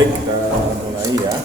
Baik, kita mulai ya.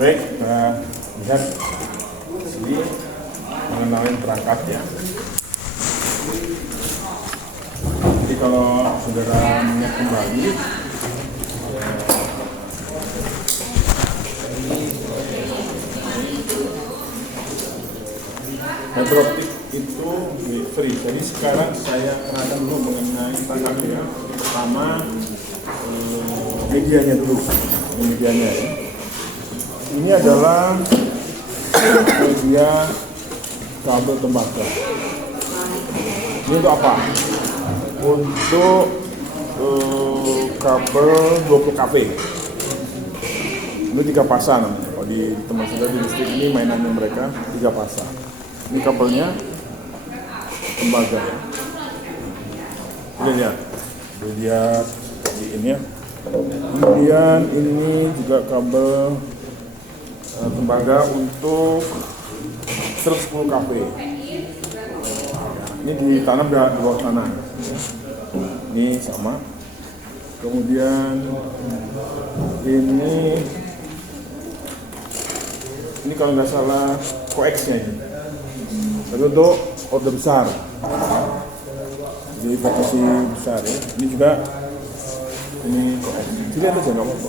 Baik, kita lihat sini mengenalin perangkat ya. Jadi kalau saudara melihat kembali fiber optik itu free. Jadi sekarang saya kenalkan dulu mengenai perangkatnya. Pertama medianya dulu, medianya ya. Ini adalah media kabel tembaga. Ini untuk apa? Untuk kabel 20 kV. Ini 3 pasang. Kalau di teman saudara di listrik ini mainannya mereka 3 pasang. Ini kabelnya tembaga ya. Ini lihat di ini ya. Kemudian ini juga kabel tembaga untuk 110 kV. Ini ditanam di bawah tanah. Ini sama. Kemudian ini kalau nggak salah koaksnya ini. Itu untuk order besar. Jadi batasi besar ya. Ini juga ini koaks. Jadi aja nggak apa-apa.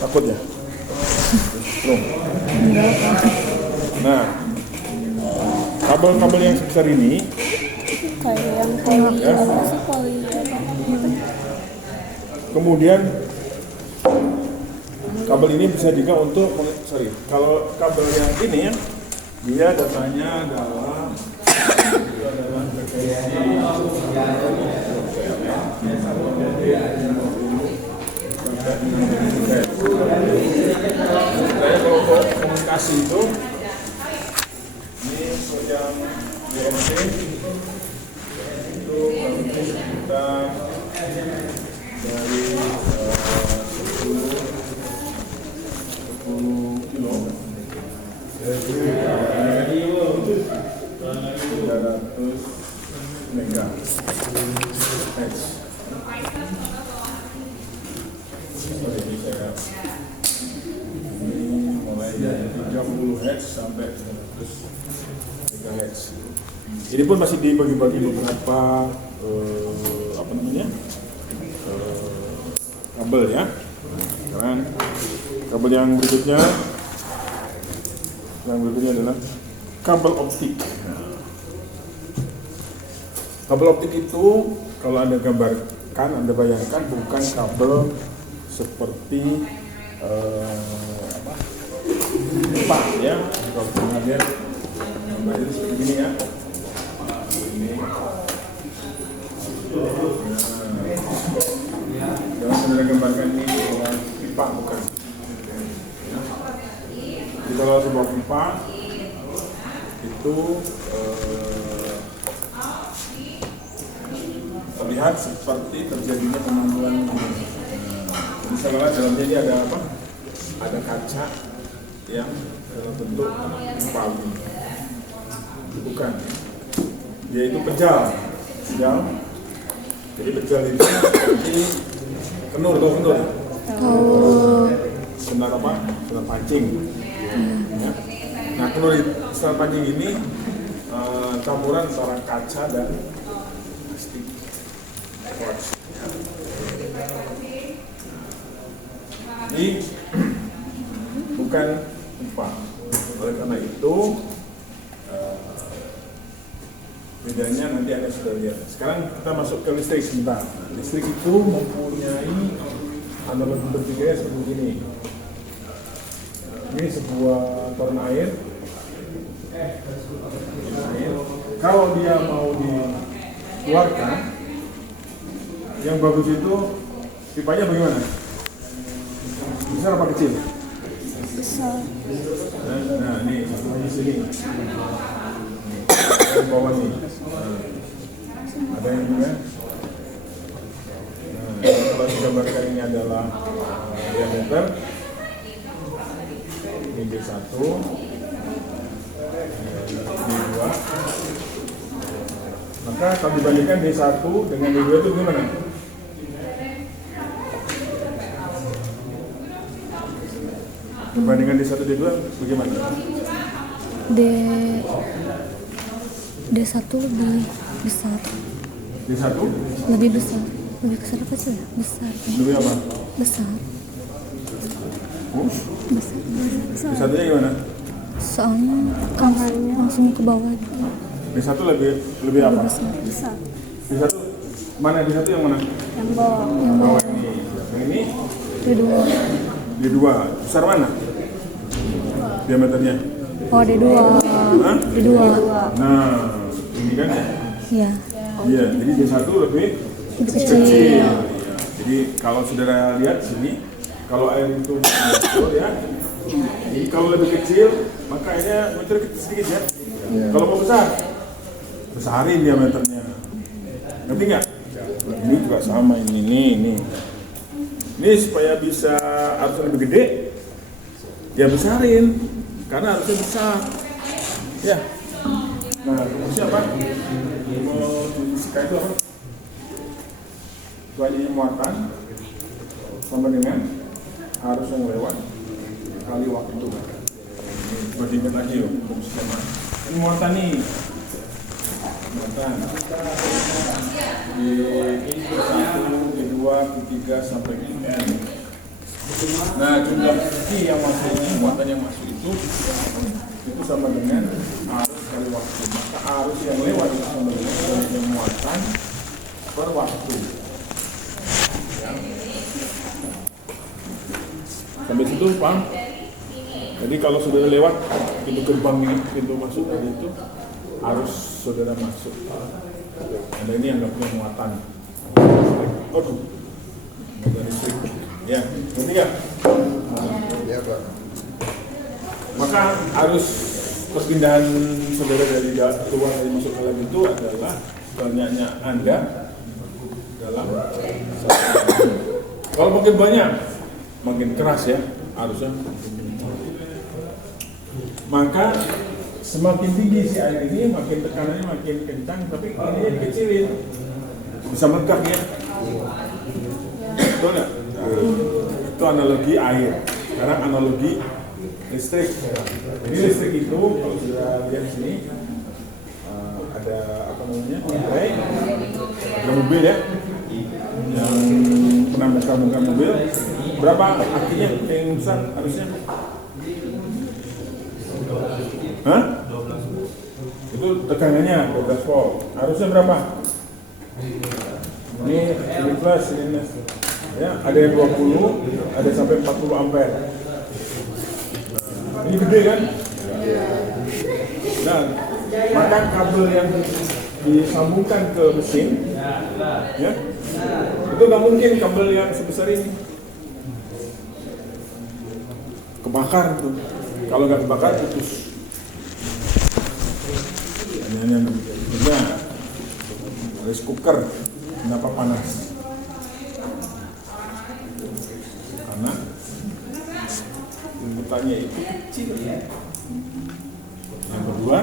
Takut ya. Nah, kabel-kabel yang sebesar ini ya. Kemudian kabel ini bisa juga untuk kalau kabel yang ini ya, dia datanya adalah saya kalau komunikasi itu ini yang BNC itu kita dari 10 kilo 300 mega Hz. Ini mulai dari 30 Hz sampai 100 MHz. Ini pun masih dibagi-bagi beberapa kabel ya. Sekarang kabel yang berikutnya adalah kabel optik. Kabel optik itu kalau Anda gambarkan, Anda bayangkan bukan kabel seperti pipa ya. Kalau kita lihat gambarnya seperti ini ya. Ini. Jangan saudara gambarkan ini pipa bukan. Jadi kalau sebuah pipa itu terlihat seperti terjadinya pemandulan. Misalnya dalamnya ini ada apa? Ada kaca yang bentuk palu. Bukan. Dia itu pejal. Jadi pejal itu seperti kenur. Senar apa? Senar pancing. Ya. Nah, kenur senar pancing ini campuran antara kaca dan plastik. Jadi bukan pipa. Oleh karena itu bedanya nanti Anda sudah lihat. Sekarang kita masuk ke listrik sebentar. Nah, listrik itu mempunyai analog bertiga seperti ini. Ini sebuah toren air. kalau dia mau dikeluarkan, yang bagus itu pipanya bagaimana? Besar apa kecil? Besar. Nah ini satunya sini. Yang bawah nih. Ada yang juga. Nah, kalau digambarkan ini adalah diameter. Ini D1, D2. Maka kalau dibandingkan D1 dengan D2 itu gimana? Perbandingan D1 D2 bagaimana? D1 lebih besar. D1 Lebih besar. Lebih besar apa sih ya? Besar. lebih apa? Besar. Besar. D1 nya gimana? Soalnya langsung ke bawah gitu. D1 lebih apa? Besar. D1 mana? D1 yang mana? Yang bawah. Yang Bawah bawah. ini. Yang ini D2. D2. Besar mana? Diameternya? Oh, D2. Hah? D2. Nah, ini kan? Iya. Iya, jadi D1 lebih Kecil. Iya. Jadi kalau saudara lihat sini, kalau air itu kecil ya, jadi kalau lebih kecil maka airnya muncul sedikit ya. Kalau mau besar, besarin diameternya. Ngerti nggak? Ini juga sama ini. Ini supaya bisa harusnya lebih gede, ya besarin, karena harusnya besar. Ya. Nah, fungsi apa? Mau fisika itu apa? Banyak muatan sama dengan arus yang lewat kali waktu. Bandingkan lagi yuk, skema. Ini muatan nih, muatan D1, D2, D3 sampai N. Nah, jumlah Q yang masuk ini, muatan yang masuk itu sama dengan arus kali waktu. Maka arus yang lewat itu sama dengan muatan per waktu. Sampai situ paham? Jadi kalau saudara lewat pintu gerbang ini, pintu masuk tadi itu harus saudara masuk. Ada ini yang nggak punya muatan. Aduh, muatan listrik. Ya, ngerti nggak? Ya, Pak. Maka arus perpindahan saudara dari keluar dari masuk ke dalam itu adalah banyaknya Anda dalam satu. Kalau makin banyak, makin keras ya arusnya. Maka semakin tinggi si air ini, makin tekanannya makin kencang, tapi ini dikecilin, bisa meledak ya. Betul nggak? Itu analogi air. Sekarang analogi listrik. Jadi listrik itu kalau sudah lihat sini ada apa namanya? Baterai, ada mobil ya. Yang pernah buka mobil, berapa akinya yang besar harusnya? Hah? Itu tekanannya 12 volt. Harusnya berapa? Ini plus, ini minus. Ya, ada yang 20, ada sampai 40 ampere. Ini gede kan? Dan maka kabel yang disambungkan ke mesin, ya, itu nggak mungkin kabel yang sebesar ini kebakar tuh. Kalau nggak kebakar putus. Hanya rice cooker kenapa panas? Karena inputannya itu kecil. Yang kedua,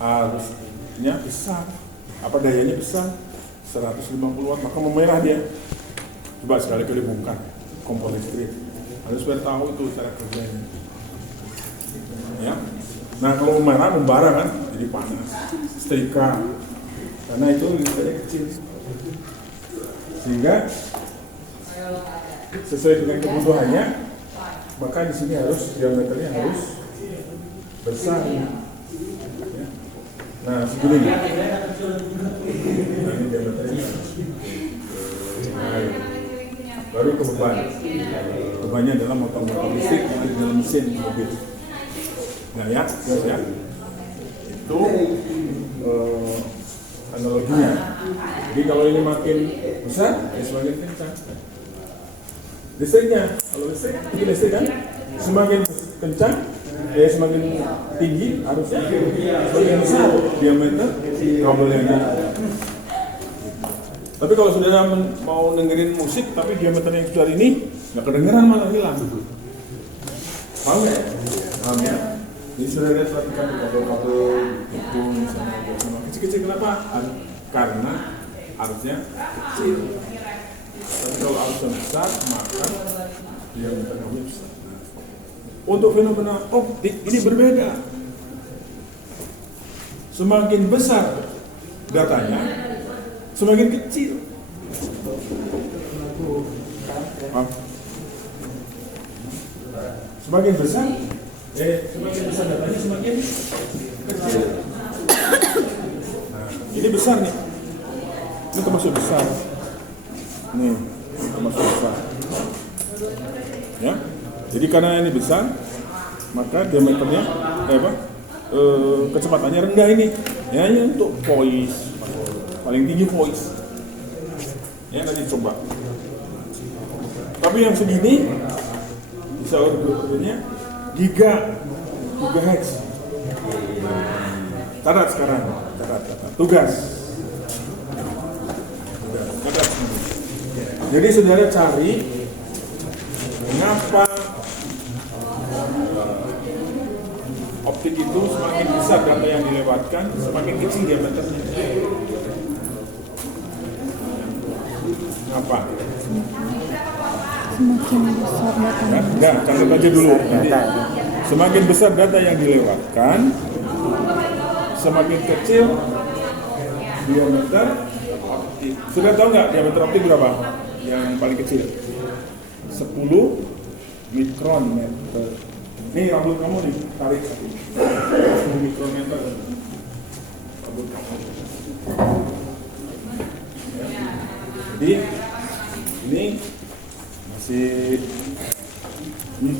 arusnya besar. Apa dayanya besar? 150 watt, maka memerah dia. Coba sekali-kali bongkar kompor listrik. Harus biar tahu itu cara kerjanya. Ya. Nah kalau memerah, membara kan, jadi panas. Setrika. Karena itu listriknya kecil. Sehingga sesuai dengan kebutuhannya, maka di sini harus diameternya harus besar. Ya. Nah segini. Nah ini diameternya. Nah, baru ke beban. Bebannya adalah motor-motor listrik yang ada di dalam mesin mobil. Nah ya, jelas ya. Itu analoginya. Jadi kalau ini makin besar, ya semakin kencang. Listriknya, kalau listrik, ini listrik kan, semakin kencang, ya semakin tinggi harusnya, semakin besar diameter kabelnya. Tapi kalau saudara mau dengerin musik, tapi diameternya yang besar ini, nggak kedengeran malah hilang. Paham ya? Paham ya? Jadi saudara perhatikan kabel-kabel itu misalnya sama kecil-kecil, kenapa? Karena arusnya kecil. Tapi kalau arusnya besar, maka diameternya besar. Untuk fenomena optik ini berbeda. Semakin besar datanya, semakin kecil. Semakin besar, semakin besar datanya, semakin kecil. Nah, ini besar nih. Ini termasuk besar. Nih, termasuk besar. Ya. Jadi karena ini besar, maka diameternya kecepatannya rendah ini. Ya, ini untuk voice. Paling tinggi voice. Ya, nanti coba. Tapi yang segini bisa ordernya gigahertz. Catat sekarang, catat. Tugas. Catat. Jadi saudara cari mengapa optik itu semakin besar data yang dilewatkan, semakin kecil diameternya. Apa? Semakin besar datanya. Enggak, catat aja dulu. Semakin besar data yang dilewatkan, semakin kecil diameter optik. Sudah tahu nggak diameter optik berapa? Yang paling kecil? 10 mikrometer. Nih rambut kamu ditarik 10 mikrometer. Rambut kamu. Ya. Jadi ini masih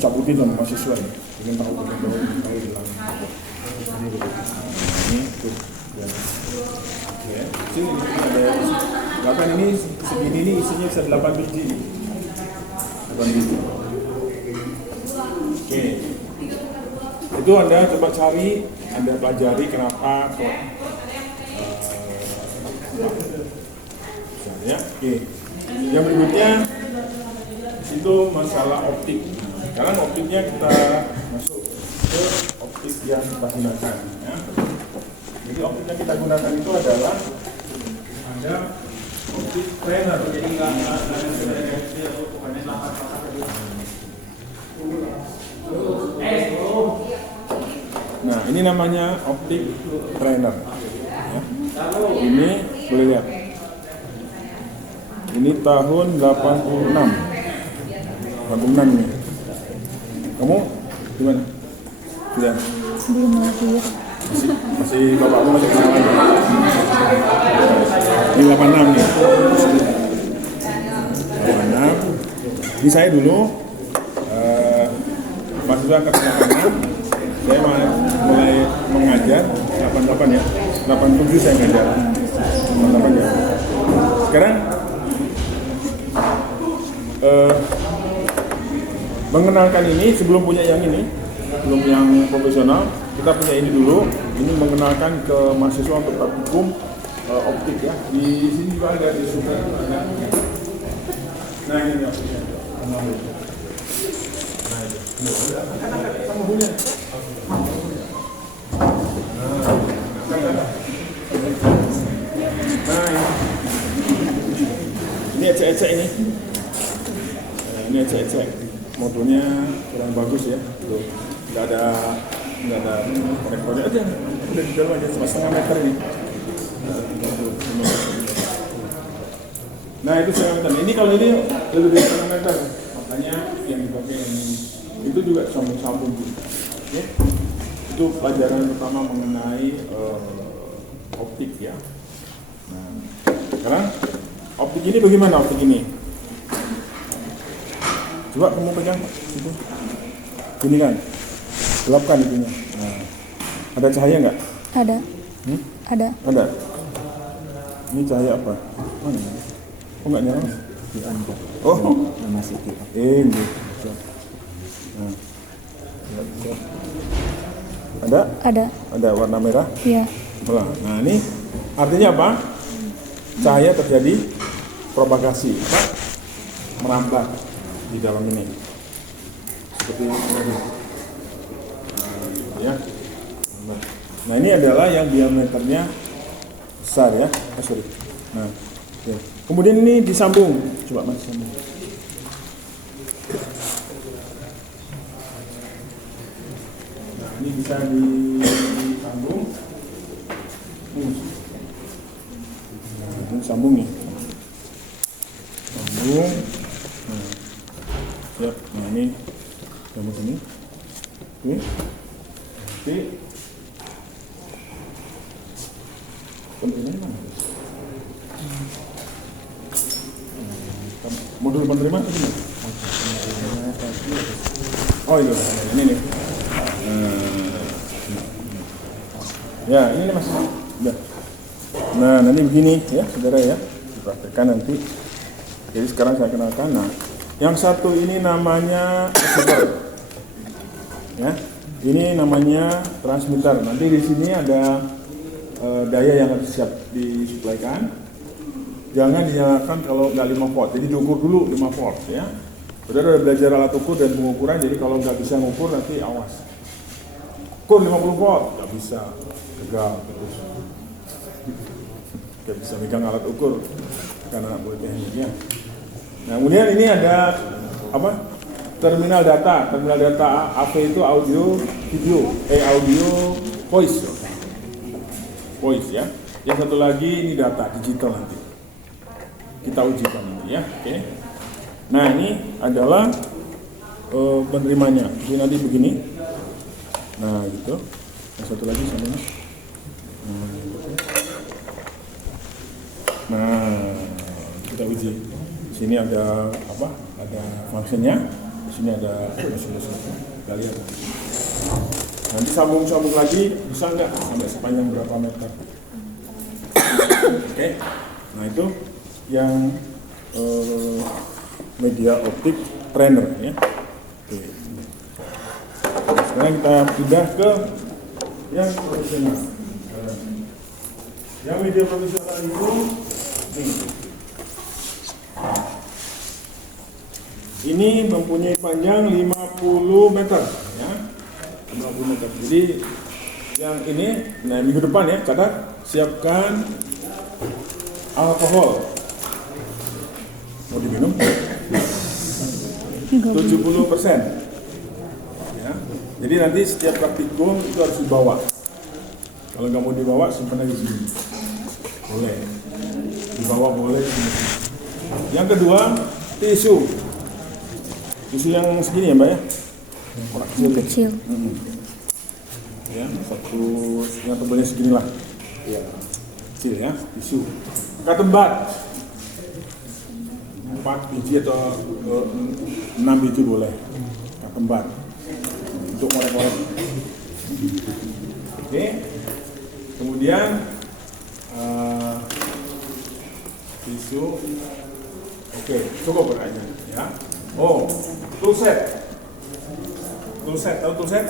cabutin sama mahasiswa ya. Ingin tahu hilang. Ini tuh. Ya. Sini ada bahkan ini segini ini isinya bisa 8 biji. 8 biji. Oke. Itu Anda coba cari, Anda pelajari kenapa kok ya. Oke. Yang berikutnya itu masalah optik. Sekarang optiknya kita masuk ke optik yang kita gunakan ya. Jadi optik yang kita gunakan itu adalah ada optik planar. Nah, ini namanya optik planar. Ya. Ini boleh lihat. Ini tahun 86. 86 nih. Kamu gimana? Sudah? Belum lahir. Masih bapakmu masih kenalan. Ini 86 nih. 86. Ini saya dulu mahasiswa angkatan 86. Saya mulai mengajar 88 ya. 87 saya ngajar. 88 ya. Sekarang mengenalkan ini sebelum punya yang ini, belum yang profesional, kita punya ini dulu. Ini mengenalkan ke mahasiswa untuk praktikum optik ya. Di sini juga ada di super ada. Nah ini optiknya. Nah ini. Kamu punya. Nah ini ecek-ecek ini. Ini ecek-ecek. Motonya kurang bagus ya. Tuh, nggak ada konektornya aja. Udah di dalam aja cuma setengah meter ini. Nah itu setengah meter. Ini kalau ini lebih dari setengah meter. Makanya yang dipakai ini itu juga sambung-sambung. Ya. Itu pelajaran pertama mengenai optik ya. Nah, sekarang optik ini bagaimana optik ini? Coba kamu pegang itu. Gini kan, gelapkan itunya. Nah, ada cahaya nggak? Ada. Hmm? Ada. Ada. Ini cahaya apa? Mana? Oh nggak nyala? Di anda. Oh, masih di. Gitu. Nah. Siap. Ada? Ada. Ada warna merah? Iya. Nah ini artinya apa? Cahaya terjadi propagasi, merambat di dalam ini. Seperti ini. Ya. Nah ini adalah yang diameternya besar ya. Sorry. Nah, ya. Kemudian ini disambung. Coba mas sambung. Nah ini bisa disambung. Nah, ini sambung nih. Sambung. Nah, siap. Nah ini sambung sini. Oke. Oke. Penerima mana? Modul penerima itu gimana? Oh iya, ini nih. Ya, ini nih mas. Ya. Nah, nanti begini ya, saudara ya, dipraktekkan nanti. Jadi sekarang saya kenalkan. Nah, yang satu ini namanya receiver. Ya, ini namanya transmitter. Nanti di sini ada daya yang harus siap disuplaikan. Jangan dinyalakan kalau nggak 5 volt. Jadi diukur dulu 5 volt ya. Saudara udah belajar alat ukur dan pengukuran, jadi kalau nggak bisa ngukur nanti awas. Ukur 50 volt, nggak bisa, gagal terus. Nggak bisa megang alat ukur karena buat tekniknya. Nah kemudian ini ada apa? Terminal data. Terminal data AV itu audio, video, audio, voice. Voice ya. Yang satu lagi ini data digital nanti. Kita ujikan nanti ya. Oke. Nah ini adalah penerimanya. Jadi nanti begini. Nah gitu. Yang satu lagi sama ini. Nah, gitu. Nah kita uji. Di sini ada apa? Ada functionnya. Di sini ada mesin-mesin. Kita lihat. Nanti sambung-sambung lagi bisa nggak sampai sepanjang berapa meter? Oke. Nah itu yang media optik trainer ya. Oke. Sekarang kita pindah ke yang profesional. Yang media profesional itu ini mempunyai panjang 50 meter ya. 50 meter. Jadi yang ini, nah minggu depan ya, catat, siapkan alkohol. Mau diminum? 70%. Ya. Jadi nanti setiap praktikum itu harus dibawa. Kalau nggak mau dibawa, simpan aja di sini. Boleh. Dibawa boleh. Yang kedua, tisu. Tisu yang segini ya mbak ya? Kecil. Ya, satu yang tebalnya segini lah. Ya, kecil ya, tisu. Katembat 4 biji atau 6 biji boleh. Katembat untuk ngorek-ngorek. Oke. Kemudian tisu. Oke, cukup berarti ya. Oh, toolset. Toolset, tahu toolset?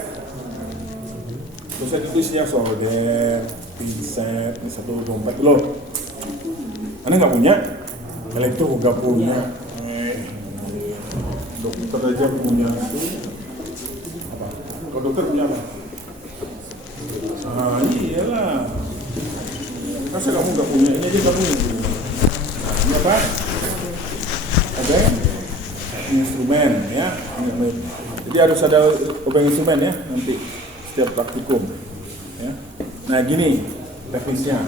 Toolset itu isinya solder, pinset, ini satu dompet loh. Anda nggak punya? Elektro nggak punya. Dokter aja punya itu. Apa? Kalau dokter punya apa? Ah iyalah. Masa kamu nggak punya? Ini aja kamu yang punya. Nah, ini apa? Ada instrumen ya. Jadi harus ada obeng instrumen ya nanti setiap praktikum. Ya. Nah gini teknisnya.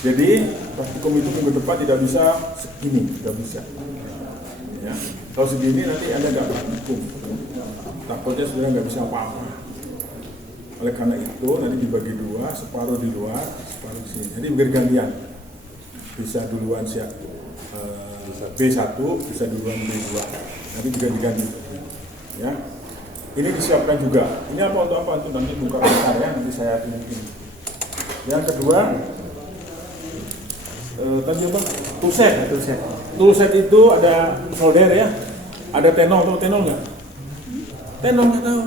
Jadi praktikum itu minggu depan tidak bisa segini, tidak bisa. Ya. Kalau segini nanti Anda nggak praktikum. Takutnya sudah nggak bisa apa-apa. Oleh karena itu nanti dibagi dua, separuh di luar, separuh di sini. Jadi bergantian. Bisa duluan siap B1, bisa duluan B2. Nanti juga diganti. Ya. Ini disiapkan juga. Ini apa untuk apa? Untuk nanti buka besar ya, nanti saya tunjukin. Yang kedua, tadi apa? Toolset. Toolset itu ada solder ya, ada tenol. Tahu tenol nggak? Tenol nggak tahu.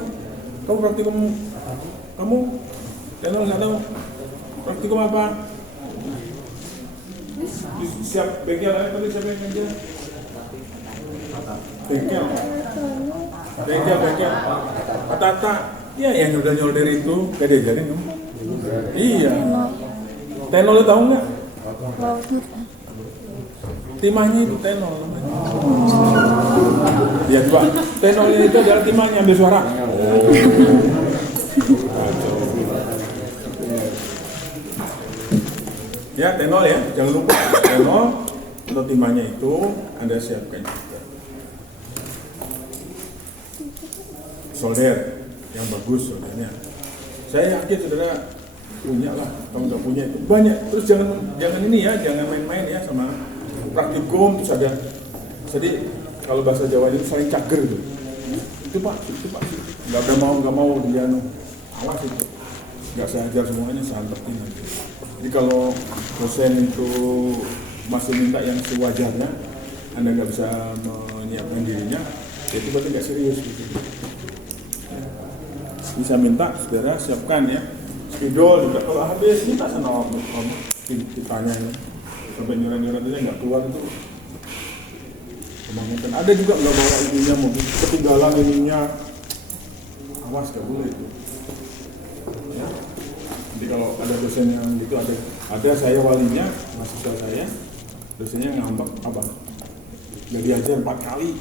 Kamu praktikum, kamu tenol nggak tahu? Praktikum apa? Siap bengkel aja, tadi siapa yang kerja? Bengkel. Tata. Ya yang nyolder itu, gak diajarin kamu? Iya. Tenol tahu nggak? Timahnya itu tenol. Ya coba, tenolnya itu adalah timahnya ambil suara. Ya tenol ya, jangan lupa tenol atau timahnya itu Anda siapkan juga. Solder yang bagus soldernya. Saya yakin saudara punya lah, kalau nggak punya itu banyak. Terus jangan ini ya, jangan main-main ya sama praktikum terus ada. Jadi kalau bahasa Jawa itu saling cager gitu. Itu pak, nggak mau dia awas itu. Nggak saya ajar semuanya, saya anterin nanti. Jadi kalau dosen itu masih minta yang sewajarnya, Anda nggak bisa menyiapkan dirinya, ya itu berarti nggak serius gitu. Bisa minta saudara siapkan ya. Spidol juga kalau habis minta sana om ditanya ya. Sampai nyurat-nyurat aja nggak keluar itu. Kebanyakan ada juga nggak bawa ininya, mobil ketinggalan ininya, awas nggak boleh itu. Ya. Jadi kalau ada dosen yang gitu ada saya walinya, mahasiswa saya, dosennya ngambek abang, nggak diajar 4 kali,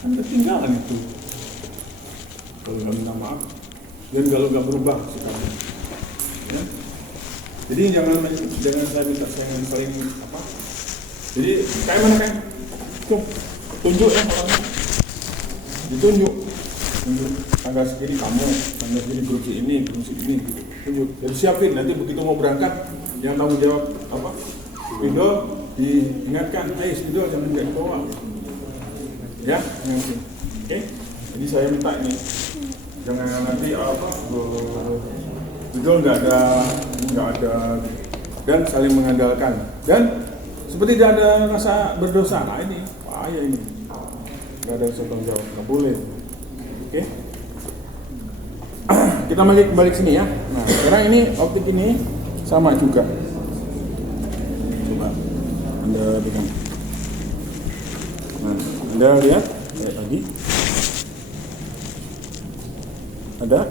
kan ketinggalan itu. Kalau nggak minta maaf, dan kalau nggak berubah sikapnya. Ya. Jadi jangan saya minta saya saling apa. Jadi kayak mana kan? Tunjuk ya orangnya. Ditunjuk. Tanggal segini kamu, tanggal segini grup ini, tunjuk. Jadi siapin nanti begitu mau berangkat yang tanggung jawab apa? Spidol diingatkan, spidol jangan di bawah. Ya, oke. Jadi saya minta ini jangan nanti apa spidol nggak ada dan saling mengandalkan dan seperti tidak ada rasa berdosa. Nah ini bahaya ini, nggak ada tanggung jawab, nggak boleh. Oke, kita balik sini ya. Nah sekarang ini optik ini sama juga. Coba Anda pegang. Nah Anda lihat lagi. Ada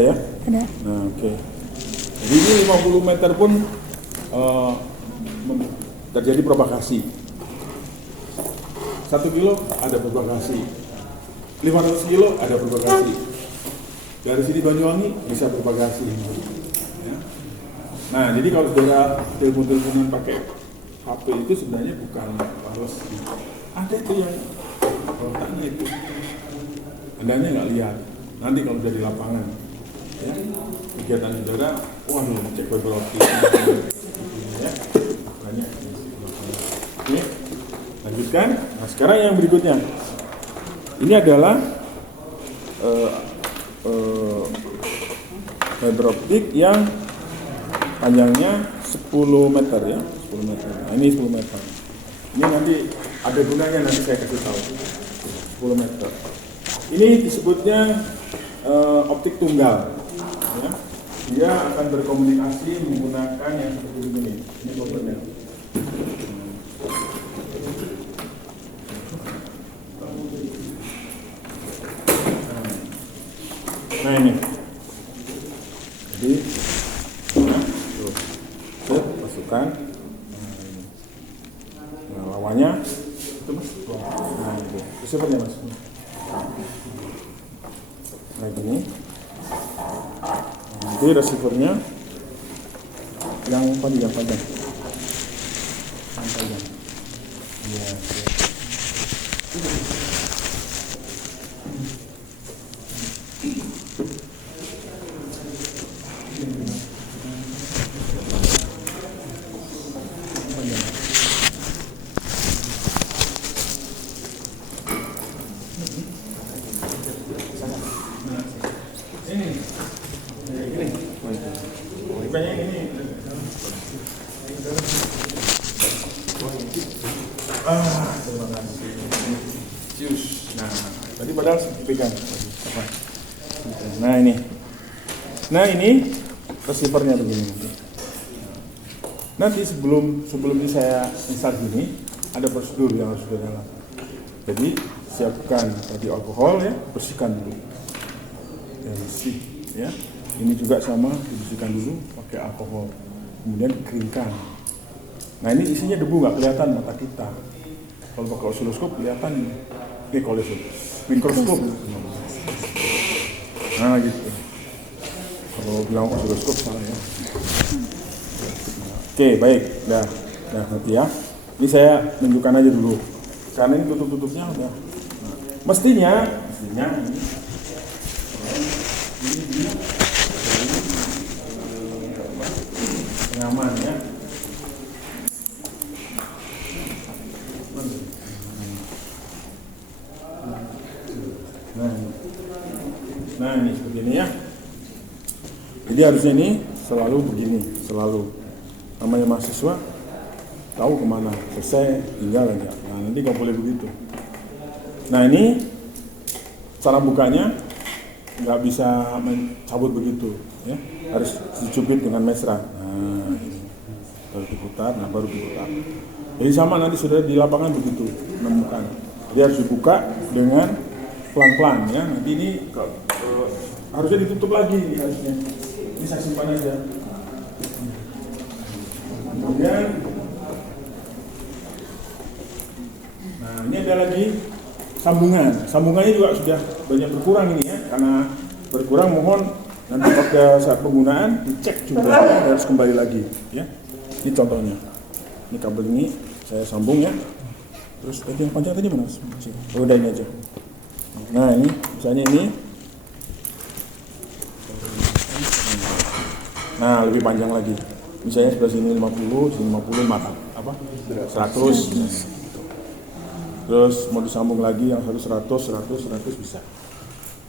ya. Nah oke. Jadi ini 50 meter pun terjadi propagasi. 1 kilo ada propagasi, 500 kilo ada propagasi. Dari sini Banyuwangi bisa propagasi. Ya. Nah jadi kalau saudara telepon-teleponan pakai HP itu sebenarnya bukan harus ada itu yang kontaknya itu. Andanya nggak lihat. Nanti kalau udah di lapangan, ya, kegiatan saudara, waduh, cek fiber optik, ya, banyak. Oke, lanjutkan. Nah, sekarang yang berikutnya, ini adalah fiber optik yang panjangnya 10 meter ya, 10 meter. Nah, ini 10 meter. Ini nanti ada gunanya, nanti saya kasih tahu. 10 meter. Ini disebutnya optik tunggal. Ya. Dia akan berkomunikasi menggunakan yang seperti ini. Ini kopernya. Nah ini. Jadi, masukkan. Nah, lawannya itu mas. Nah itu. Siapanya mas? Nah gini. Nanti receivernya yang panjang. Ya. Terima kasih. Cius. Nah, tadi padahal pegang. Apa? Nah ini receivernya begini. Nanti sebelum ini saya install gini, ada prosedur yang harus sudah jalan. Jadi siapkan tadi alkohol ya, bersihkan dulu. Ya, bersih ya. Ini juga sama, dibersihkan dulu pakai alkohol. Kemudian dikeringkan. Nah ini isinya debu nggak kelihatan mata kita. Kalau pakai osiloskop kelihatan ini. Kalau mikroskop. Nah gitu. Kalau bilang osiloskop salah ya. Oke baik, dah nanti ya. Ini saya tunjukkan aja dulu. Karena ini tutup-tutupnya udah. Nah, mestinya ini nyaman ya. Nah ini seperti ini ya. Jadi harusnya ini selalu begini, selalu. Namanya mahasiswa tahu kemana, selesai tinggal aja. Nah nanti nggak boleh begitu. Nah ini cara bukanya nggak bisa mencabut begitu, ya. Harus dicubit dengan mesra. Nah ini baru diputar, baru diputar. Jadi sama nanti sudah di lapangan begitu menemukan. Jadi harus dibuka dengan pelan-pelan ya. Nanti ini harusnya ditutup lagi ini harusnya. Ini saya simpan aja. Kemudian, nah ini ada lagi sambungan. Sambungannya juga sudah banyak berkurang ini ya. Karena berkurang mohon nanti pada saat penggunaan dicek juga harus kembali lagi ya. Ini contohnya. Ini kabel ini saya sambung ya. Terus tadi yang panjang tadi mana? Oh, udah ini aja. Nah ini misalnya ini. Nah lebih panjang lagi. Misalnya sebelah sini 50, sini 50 mata apa? 100. Terus mau disambung lagi yang 100 bisa.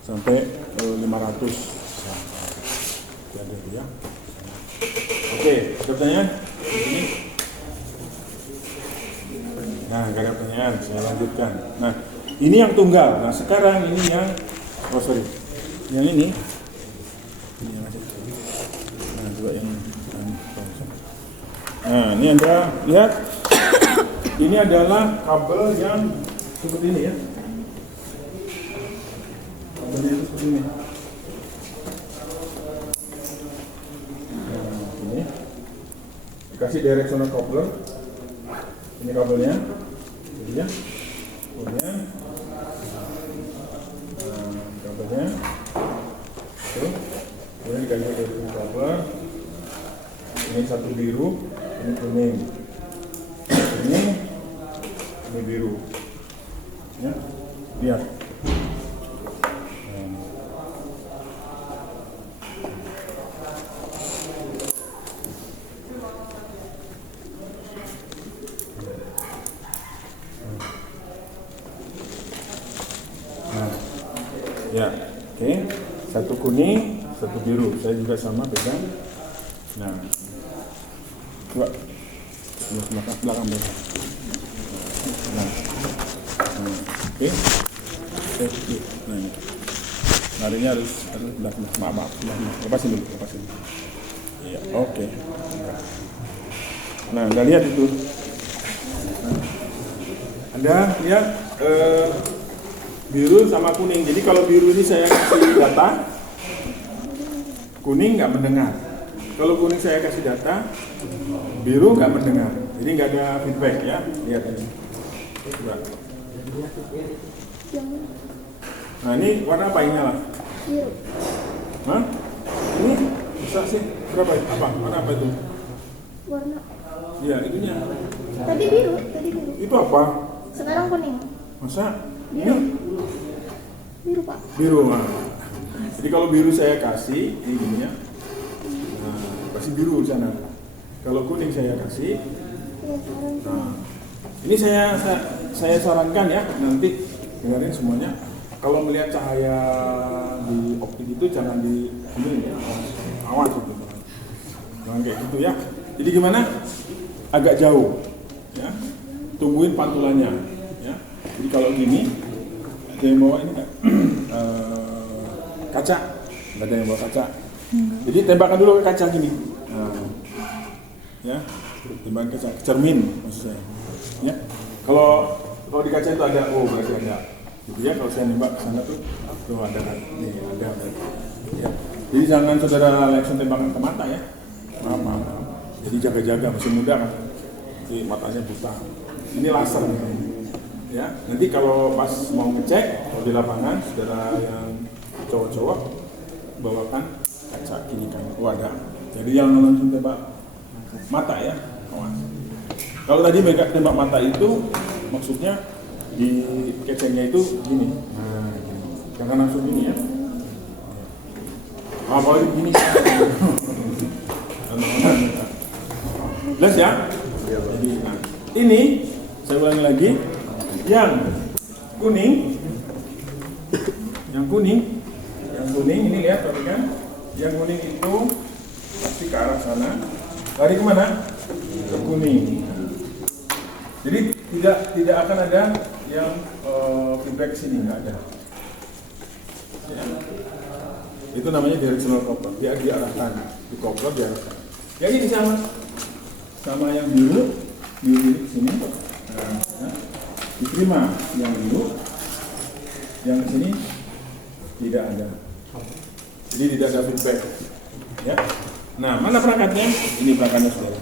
Sampai 500 bisa. Ada itu ya. Oke, ada pertanyaan? Ini. Nah, nggak ada pertanyaan, saya lanjutkan. Nah, ini yang tunggal. Nah, sekarang ini yang yang ini yang aja. Nah, juga yang nah, ini Anda lihat. Ini adalah kabel yang seperti ini ya. Kabelnya seperti ini. Nah, ini dikasih directional coupler. Ini kabelnya, jadi ya. Kemudian kabelnya, tuh. Kemudian dikasih directional coupler. Ini satu biru, ini kuning. Ini biru ya, lihat. Nah, ya, oke. Satu kuning, satu biru. Saya juga sama pegang. Nah, coba belakang. Nah, oke. Nah ini. Larinya harus maaf. Lepasin dulu. Iya, oke. Nah, Anda lihat itu. Anda lihat biru sama kuning. Jadi kalau biru ini saya kasih data, kuning nggak mendengar. Kalau kuning saya kasih data, biru nggak mendengar. Jadi nggak ada feedback ya. Lihat ini. Coba. Nah ini warna apa ini nyala? Biru. Hah? Ini bisa sih berapa? Warna apa itu? Warna. Iya itunya. Tadi biru. Itu apa? Sekarang kuning. Masa? Biru. Biru Pak. Biru. Nah. Jadi kalau biru saya kasih ini gini ya. Nah, kasih biru di sana. Kalau kuning saya kasih. Nah, ini saya sarankan ya, nanti dengarin semuanya. Kalau melihat cahaya di optik itu jangan diambil ya, awas gitu. Jangan kayak gitu ya. Jadi gimana? Agak jauh, ya. tungguin pantulannya ya. Jadi kalau gini ada yang bawa ini nggak? Kaca, nggak ada yang bawa kaca. Jadi tembakan dulu ke kaca gini. Nah, ya, tembakan kaca, cermin maksud saya. Ya, kalau di kaca itu ada, oh berarti ada. Gitu ya, kalau saya nembak ke sana tuh ada, nih ada. Ya. Jadi jangan saudara langsung tembakan ke mata ya. Maaf. Jadi jaga-jaga, masih muda kan. Jadi matanya buta. Ini laser. Ya, nanti kalau pas mau ngecek kalau di lapangan, saudara yang cowok-cowok bawakan kaca kiri kanan. Oh ada. Jadi yang langsung tembak mata ya. Kalau tadi tembak mata itu maksudnya di kecengnya itu gini. Nah, gini. Jangan langsung gini ya. Apalagi gini. Jelas ya? Jadi, nah, ini saya ulangi lagi. Yang kuning ini lihat perhatikan. Yang kuning itu pasti ke arah sana. Lari kemana? Ke kuning. Jadi tidak akan ada yang feedback sini, nggak ada. Ya. Itu namanya directional coupler. Dia diarahkan, di coupler diarahkan. Ya ini sama yang biru ke sini. Nah, diterima yang biru, yang ke sini tidak ada. Jadi tidak ada feedback. Ya. Nah, mana perangkatnya? Ini perangkatnya saudara.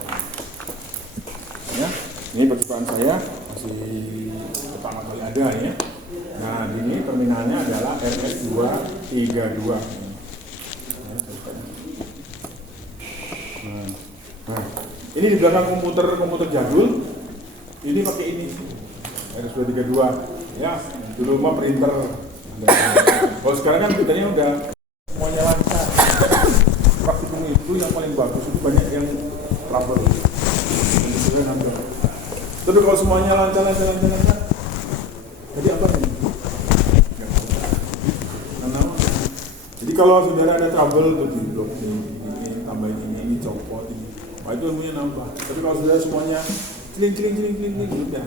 Ya, ini percobaan saya masih pertama kali ada ya. Nah, ini terminalnya adalah RS232. Nah, ini di belakang komputer jadul. Ini pakai ini RS232. Ya, dulu mah printer. Kalau sekarang kan printernya udah semuanya lancar. Praktikum itu yang paling bagus itu banyak yang trouble. Tapi kalau semuanya lancar. Jadi apa nih? Jadi kalau saudara ada trouble tuh di blok ini, tambahin ini copot ini. Wah itu ilmunya nambah. Tapi kalau saudara semuanya celing udah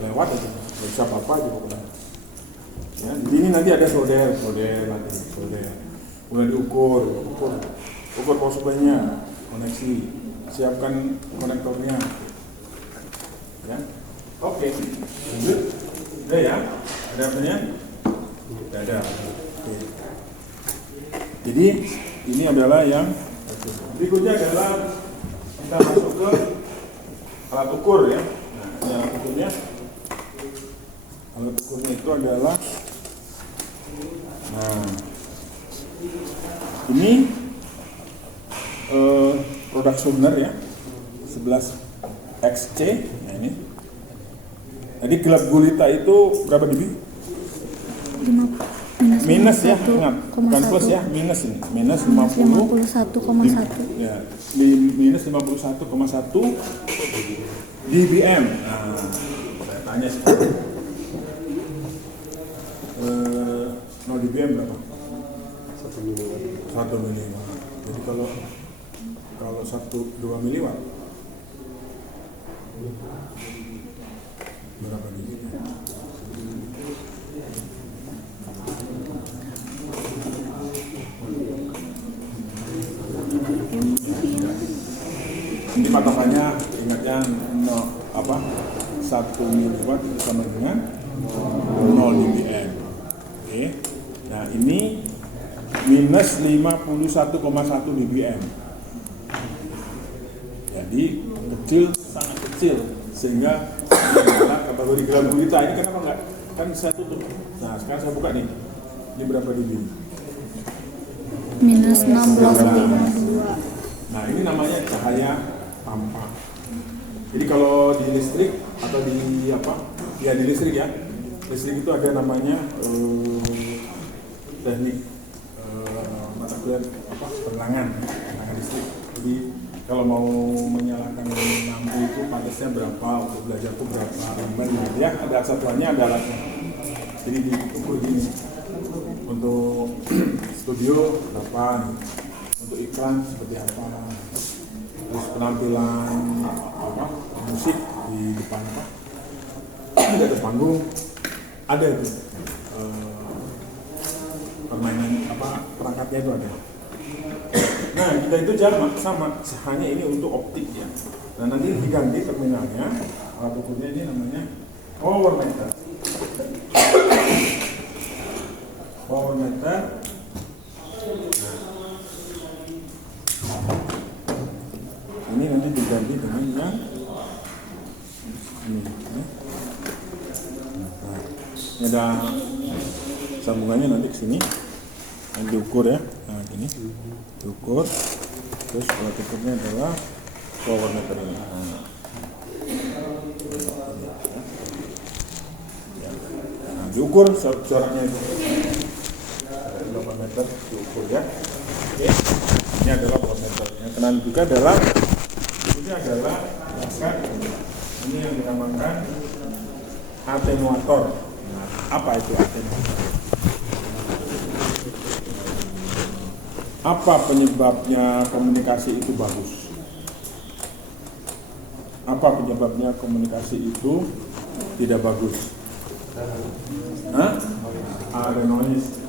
lewat aja. Gak bisa apa-apa aja pokoknya. Ya, di sini nanti ada solder. Mulai diukur power supply-nya, koneksi, siapkan konektornya. Ya. Oke. Lanjut. Udah ya? Ada apanya? Tidak ada. Oke. Jadi ini adalah yang berikutnya adalah kita masuk ke alat ukur ya. Nah, ini alat ukurnya. Alat ukurnya itu adalah ini produk Sumner ya 11 XC. Nah ini. Jadi gelap gulita itu berapa dB? Minus ya, ingat, bukan plus ya, minus ini, minus 51,1 ya, minus 51,1 dBm. Nah, saya tanya sekarang, 0 dBm berapa? 1 miliwatt. Jadi kalau 2 miliwatt berapa dB? Ini patokannya ingatnya 1 miliwatt sama dengan 0 dBm. Oke. Nah ini minus 51,1 dBm. Jadi kecil, sangat kecil, sehingga kategori gelap gulita ini kenapa enggak? Kan saya tutup. Nah sekarang saya buka nih. Ini berapa dB? minus 16,2. Nah ini namanya cahaya tampak. Jadi kalau di listrik atau di di listrik ya. Listrik itu ada namanya teknik mata kuliah penerangan listrik. Jadi kalau mau menyalakan lampu itu panasnya berapa, untuk belajar itu berapa, gitu ya. Ada satuannya, ada alatnya. Jadi diukur gini. Untuk studio berapa, untuk iklan seperti apa, terus penampilan musik di depan di atas panggung ada itu permainan perangkatnya itu ada. Nah kita itu sama, hanya ini untuk optik ya. Nah nanti diganti terminalnya, alat ukurnya ini namanya power meter. Power meter. Ini nanti diganti dengan yang ini. Nah, ini ada sambungannya nanti ke sini, yang diukur ya. Nah ini diukur, terus alat ukurnya adalah power meter ini. Nah, diukur jaraknya itu 8 meter diukur ya. Oke. Ini adalah power meter. Yang kenal juga adalah ini adalah ini yang dinamakan atenuator. Nah, apa itu atenuator? Apa penyebabnya komunikasi itu bagus? Apa penyebabnya komunikasi itu tidak bagus? Hah? Ada noise.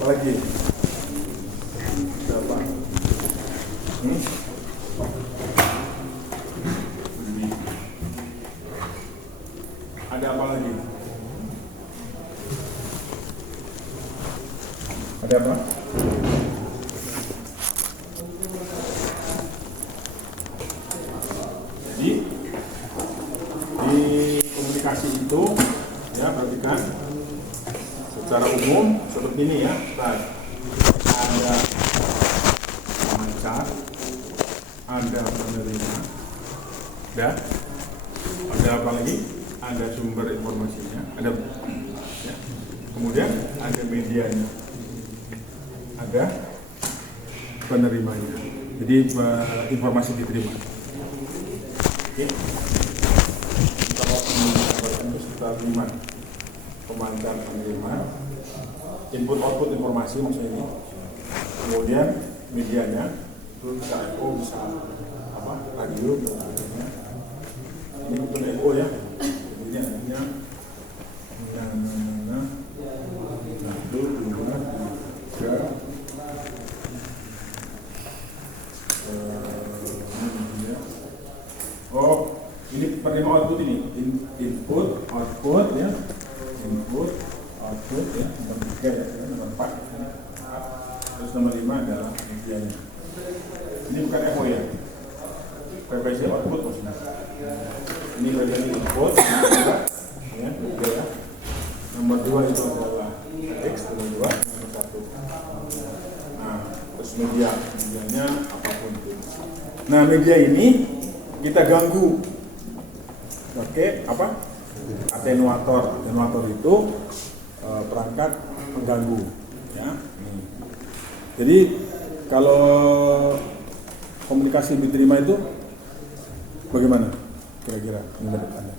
Apa lagi? Apa? Ada apa lagi? Ada apa? Jadi di komunikasi itu ya perhatikan secara umum seperti ini ya. Ada pemancar, ada penerima, dan ada apa lagi? Ada sumber informasinya, ada ya. Kemudian ada medianya, ada penerimanya. Jadi informasi diterima. Oke. Kalau mendapatkan itu sekitar 5 pemancar penerima, input output informasi maksudnya ini. Kemudian medianya itu bisa echo, bisa apa? Radio dan sebagainya. Ini untuk echo ya. Kemudian adanya itu 2, 3. Oh, ini penerima output ini, input, output ya, input, output ya, nomor 3 ya, nomor 4, terus nomor 5 adalah medianya. Ini bukan echo ya, frekuensi output maksudnya. Ini bagian input, ya, media ya. Nomor 2 itu adalah X, nomor 2, nomor 1. Nah, terus medianya apapun itu. Nah, media ini kita ganggu pakai apa? Atenuator. Atenuator itu perangkat pengganggu ya. Jadi kalau komunikasi diterima itu bagaimana kira-kira menurut Anda?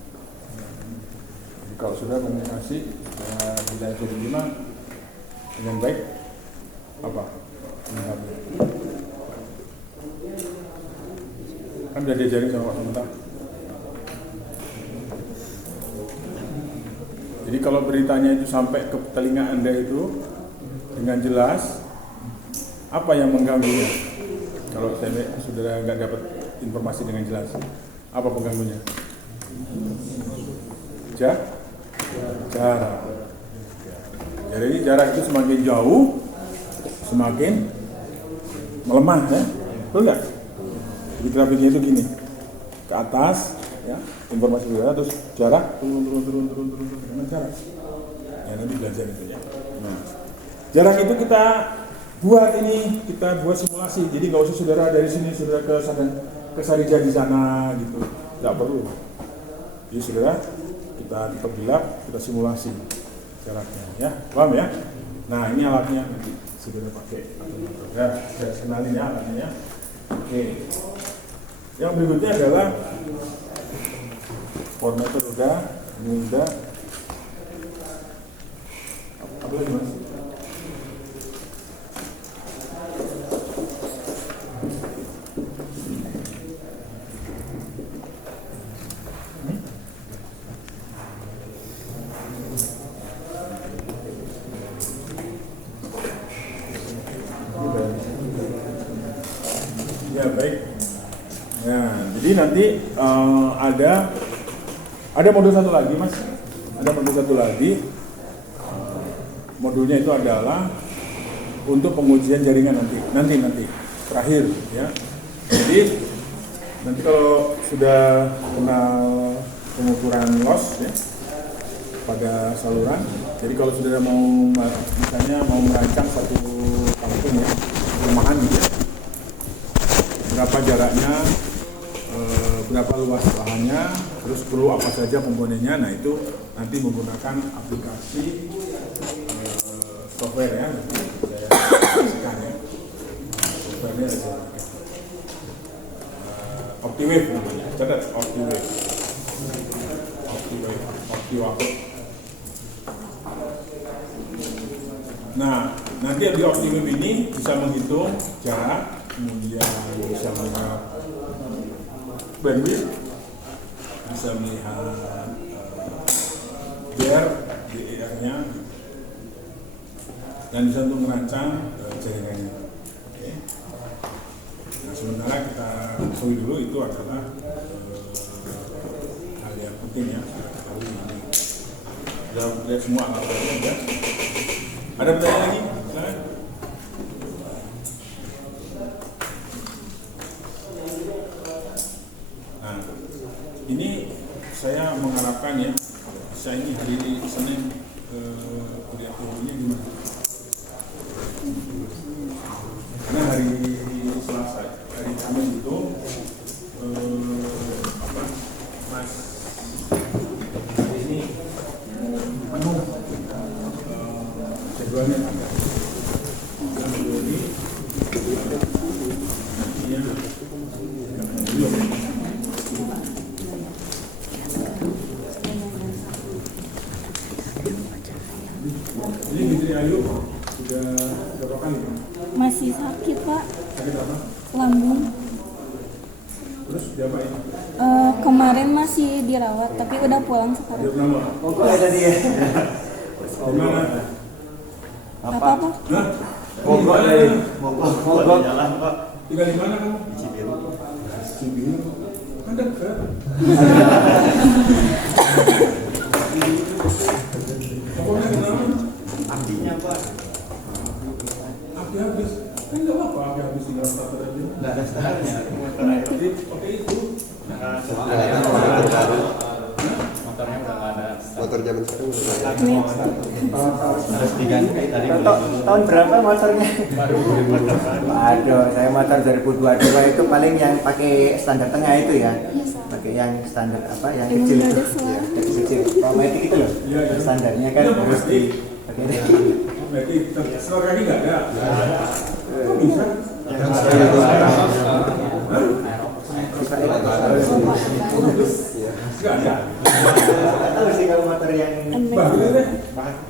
Jadi kalau sudah komunikasi tidak itu diterima dengan baik, apa? Kan udah diajarin sama Pak Sementara. Jadi kalau beritanya itu sampai ke telinga Anda itu dengan jelas, apa yang mengganggunya? Kalau saudara nggak dapat informasi dengan jelas, apa pengganggunya? Jarak. Jadi jarak itu semakin jauh, semakin melemah ya, betul nggak? Jadi grafiknya itu gini, ke atas ya, informasi udara, terus jarak turun dengan jarak. Ya nanti belajar itu ya. Nah, jarak itu kita buat simulasi. Jadi nggak usah saudara dari sini saudara ke Sarijadi sana gitu, nggak perlu. Jadi saudara kita pergelap, kita simulasi jaraknya ya, paham ya? Nah ini alatnya nanti saudara pakai. Ya, saya kenalin ya alatnya ya. Oke. Yang berikutnya adalah formatter udah, ini udah. Apa lagi mas? Jadi nanti ada modul satu lagi mas, ada modul satu lagi. Modulnya itu adalah untuk pengujian jaringan nanti terakhir ya. Jadi nanti kalau sudah kenal pengukuran loss ya pada saluran, jadi kalau sudah mau misalnya mau merancang satu kampung ya, perumahan gitu ya, berapa jaraknya, berapa luas lahannya, terus perlu apa saja komponennya, nah itu nanti menggunakan aplikasi software ya, nanti saya kasihkan ya, softwarenya ada OptiWave namanya, catat OptiWave. Nah, nanti di OptiWave ini bisa menghitung jarak, kemudian bisa melihat bandwidth, bisa melihat DER-nya, dan bisa untuk merancang jaringannya. Oke. Nah, sementara kita ketahui dulu itu adalah hal yang penting ya. Sudah lihat semua alat-alatnya ya. Ada pertanyaan lagi? Silakan. Nah, ini saya mengharapkan ya, saya ini hari Senin kuliah teorinya gimana? Karena hari Selasa, hari Kamis itu Mas hari ini penuh jadwalnya ada. Jadi Fitri Ayu sudah berapa kali? Masih sakit pak, Sakit apa? lambung. Terus diapain? Kemarin masih dirawat tapi udah pulang sekarang. Dia nama? Pokok ada dia. Di mana? Apa? Hah? Pokok dari Pokok jalan Pak. Tinggal di mana kamu? Di Cibiru. Cibiru. Kan dekat. Pokoknya kenapa? Artinya Pak. Api habis. Kan nggak apa-apa api habis tinggal starter aja. Nggak ada starternya. Jadi oke itu. Motornya udah nggak ada. Motor zaman sekarang udah ada. Harus diganti tadi. Tahun berapa motornya? Baru 2022. Aduh, saya motor 2022 itu paling yang pakai standar tengah itu ya. Pakai yang standar apa? Yang Emang kecil nggak itu. ada salah. Yang kecil. Promatic itu loh. Iya, iya. Standarnya kan Iya, harus pasti. di pakai ini. Berarti setelah kaki nggak ada. Kok bisa? Nggak ada. Nggak tahu sih kalau motor yang Baru deh.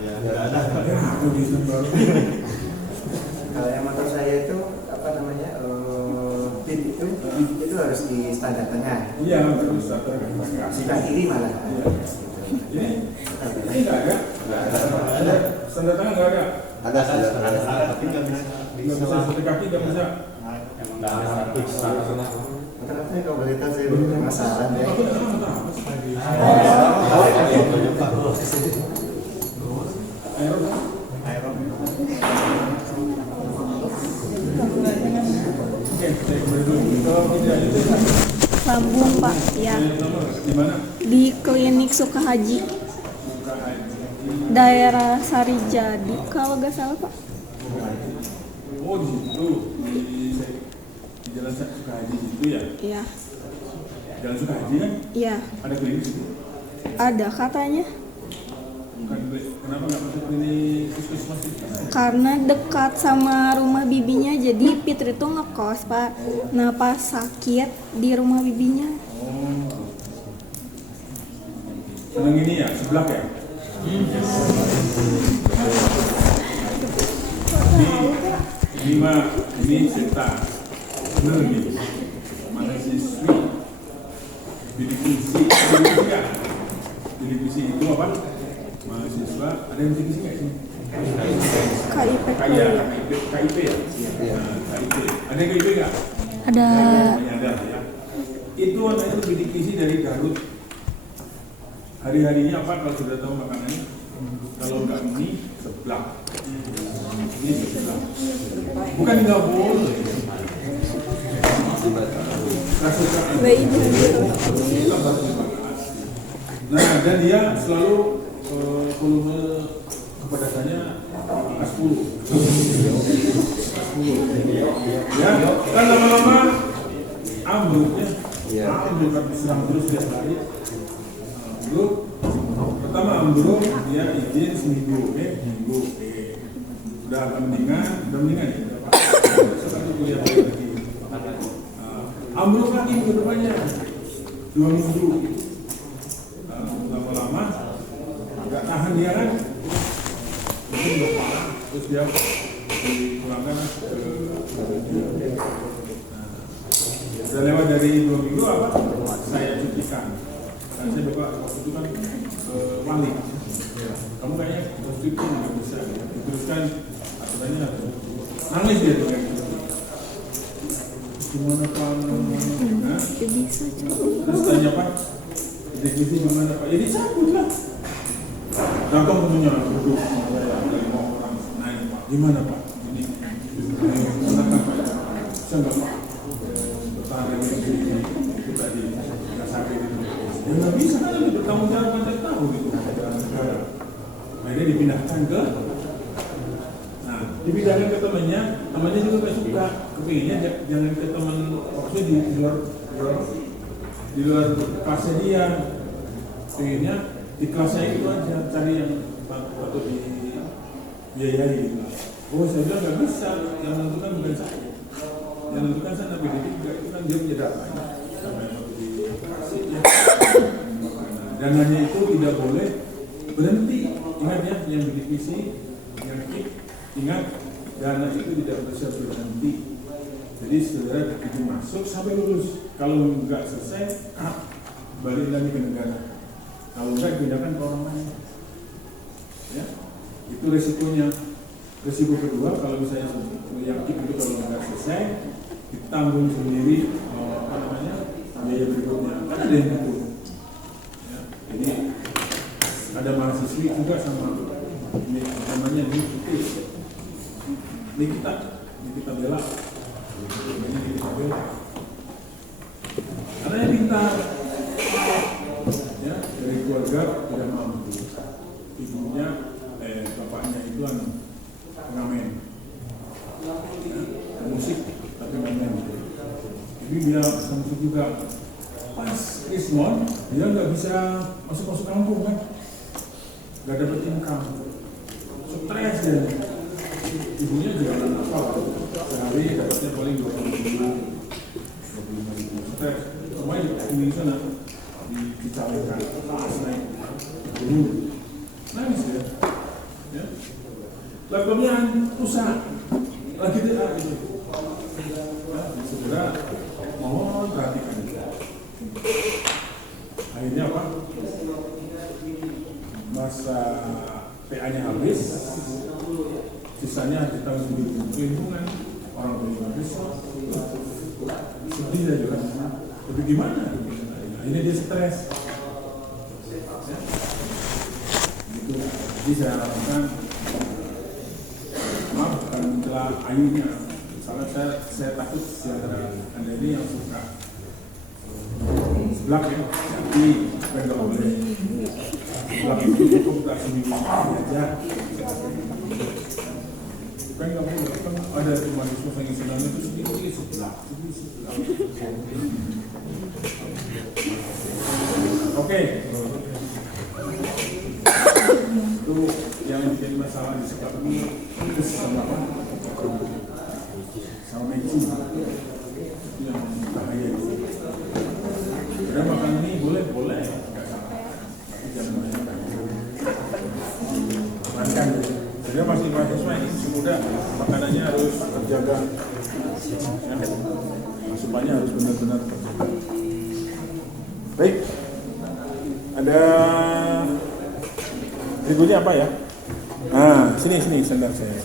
Ya, nggak ada. Ya, aku bisa baru. kalau yang motor saya itu apa namanya? Pin itu harus di standar tengah. Iya, terus starter kan pakai AC. Sebelah kiri malah. Iya. Ini nggak ada. Ada. Standar tangan nggak ada. Ada Tapi nggak bisa. Nggak bisa seperti kaki nggak bisa. Emang nggak ada starter. Ternyata kalau boleh tahu saya masalah ya. Aku nggak tahu apa sih. Oke, saya kembali dulu. Kalau tidak itu Lambung pak, ya. di mana? Di klinik Sukahaji, daerah Sarijadi kalau nggak salah pak. Oh di situ di Jalan Sukahaji itu ya. Iya, Jalan Sukahaji kan iya. ada klinik situ. Ada katanya. Bukan kenapa nggak masuk klinik puskesmas itu? Karena dekat sama rumah bibinya, jadi Fitri tuh ngekos pak. Nah pas sakit di rumah bibinya. Oh. Seneng ini ya, sebelah ya. Ini mah ini cerita bener nih. Mahasiswi bidik misi, bidik misi itu apa? Mahasiswa ada yang bidik misi nggak sih? KIP Kaya, ya. KIP ya? Nah, KIP. Ada yang KIP nggak? Ada. Ada ya. itu anaknya lebih diisi dari Garut. Hari-harinya apa kalau sudah tahu makanannya? Kalau nggak mie, seblak. Ini seblak. Bukan nggak boleh. Bayi Nah, dan dia selalu volume kepadatannya K10. Ya, kan lama-lama ambruk ya. Ambruk kan diserang terus tiap hari. Ambruk. Pertama ambruk, dia izin seminggu, minggu. Udah agak mendingan ya. Sekarang kuliah lagi. Ambruk lagi ke depannya 2 minggu. Lama-lama nggak tahan dia kan, mungkin udah parah, terus dia dipulangkan sudah lewat dari 2 minggu apa? Saya cutikan. Dan saya bapak waktu itu kan wali. Kamu kayaknya waktu itu nggak bisa. Teruskan aturannya nangis dia tuh kayak gitu. Gimana Pak? Nah, terus tanya Pak, definisi gimana Pak? Jadi cabut lah. Datang temennya duduk dari mau orang nanya Pak, gimana Pak? Ini kenapa Pak? Saya nggak Pak bertahan dari itu tadi nggak sampai gitu. Ya nggak bisa kan lebih bertanggung jawab kan tahu gitu negara. Nah dia dipindahkan ke dipindahkan ke temannya juga nggak suka, kepinginnya jangan ke teman maksudnya di luar kelasnya dia, pengennya di kelasnya itu aja, cari yang patut dibiayai gitu. Oh saya bilang nggak bisa, yang menentukan bukan saya, yang menentukan saya tapi tidak, itu kan dia punya datanya, sama yang waktu dikasih ya. Dananya itu tidak boleh berhenti, ingat ya, yang divisi, yang KIP, ingat dana itu tidak bisa berhenti. Jadi saudara begitu masuk sampai lulus, kalau nggak selesai, balik lagi ke negara. Kalau nggak dipindahkan ke orang lain. Ya, itu resikonya. Resiko kedua, kalau misalnya yang KIP itu kalau nggak selesai, ditanggung sendiri biaya berikutnya. Kan ada yang butuh. Ya, jadi ada mahasiswi juga sama ini namanya Nikita Bella. Karena yang pintar, ya dari keluarga tidak mampu, ibunya, bapaknya itu pengamen, ya, musik tapi pengamen. Jadi dia bisa musik juga. Pas Krismon, dia nggak bisa masuk kampung kan, nggak dapat income, stres dia. Ibunya juga apa? Sehari dapatnya paling 25.000 stres. Semuanya di sana dicalonkan, pas naik dulu, nangis ya. Ya. Laptopnya rusak, lagi dia itu. Nah, segera mohon perhatikan. Akhirnya apa? Masa PA-nya habis. Sisanya ditanggung sendiri lingkungan orang tua habis sedih aja kan, tapi gimana? Nah, ini dia stres. Ya. Gitu. Jadi saya harapkan maaf bukan mencela ayunya, soalnya saya takut antara anda ini yang suka seblak ya, tapi bukan nggak boleh. Seblak itu cukup tak seminggu aja. Kan nggak boleh, kan ada mahasiswa yang senangnya itu sedikit sebelah. Oke, itu yang menjadi masalah di sekolah ini itu sama apa? Sama medicine itu yang bahaya. Karena makan ini boleh, nggak salah, tapi jangan banyak. Makan. Jadi masih mahasiswa ini semudah makanannya harus terjaga, ya. Asupannya harus benar-benar terjaga. Baik, ada berikutnya apa ya? Nah, sini sendal saya.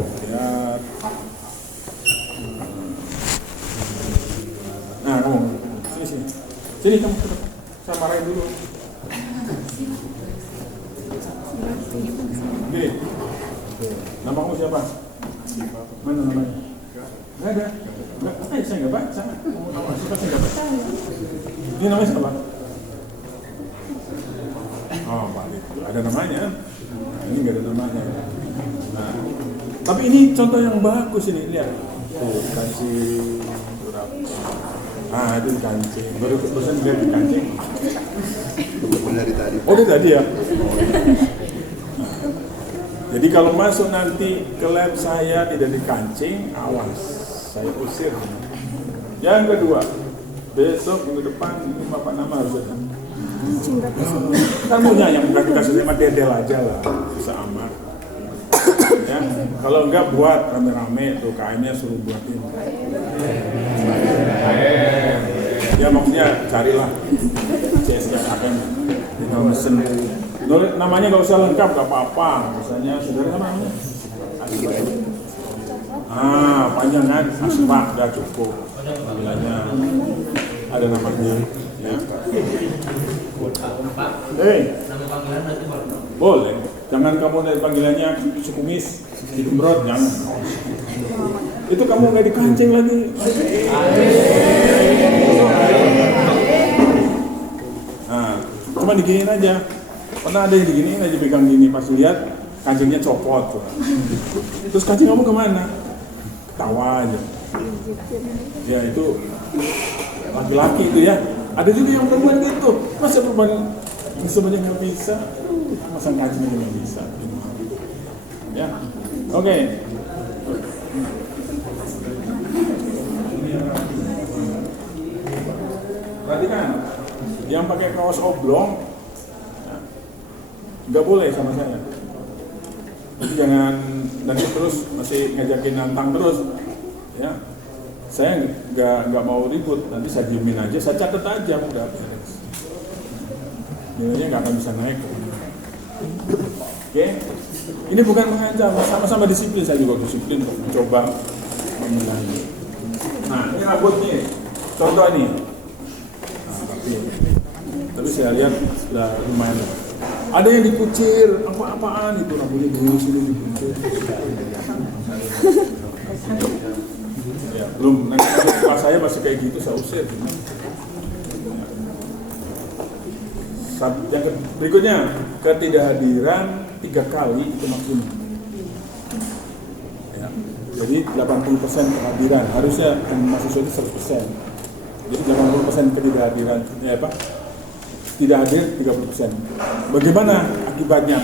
Lihat. Nah, kamu sini. Sini kamu ke depan. Saya marahin dulu. Oke. Nama kamu siapa? Mana namanya? Nggak ada. Nggak, saya nggak baca. Nama siapa saya nggak baca. Ini namanya siapa? Oh, Pak itu ada namanya. Nah, ini nggak ada namanya. Nah, tapi ini contoh yang bagus ini, lihat. Tuh, kancing berapa? Ah, itu kancing. Barusan lihat di kancing. Dari tadi. Oh, dari tadi ya. Jadi kalau masuk nanti ke lab saya tidak dikancing, awas, saya usir. Yang kedua, besok minggu depan ini bapak nama harus ada. Kan punya yang bukan kasih sama dedel aja lah, bisa amat. Ya, kalau enggak buat rame-rame tuh kainnya suruh buatin. Ya maksudnya carilah CSKM di mesin. Namanya nggak usah lengkap, nggak apa-apa. Misalnya saudara sama namanya? Panjang kan? Aspak, udah cukup. Panggilannya ada namanya. Ya. Boleh. Jangan kamu dari panggilannya Sukumis, Hidumrod, jangan. Itu kamu nggak dikancing lagi. Nah, cuma diginiin aja. Pernah ada yang diginiin aja, pegang gini, pas lihat kancingnya copot. Terus kancing kamu kemana? Ketawa aja. Ya itu laki-laki itu ya. Ada juga yang perempuan gitu. Masa perempuan sebenarnya nggak bisa, masa kancingnya nggak bisa. Ya, oke. Perhatikan, yang pakai kaos oblong nggak boleh sama saya. Jadi jangan nanti terus masih ngajakin nantang terus, ya. Saya nggak mau ribut, nanti saya diemin aja, saya catat aja udah beres. Nilainya nggak akan bisa naik. Oke, ini bukan mengancam, sama-sama disiplin, saya juga disiplin untuk mencoba menilai. Nah, ini rambutnya, contoh ini. Tapi saya lihat sudah lumayan. Ada yang dikucir, apa-apaan itu rambutnya dulu sini dikucir. Ya, belum. Nanti kalau saya masih kayak gitu saya usir. Yang berikutnya, ketidakhadiran 3 kali itu maksimum. Ya, jadi 80% kehadiran, harusnya yang mahasiswa itu 100%. Jadi 80% ketidakhadiran, ya apa? Tidak hadir 30%. Bagaimana akibatnya?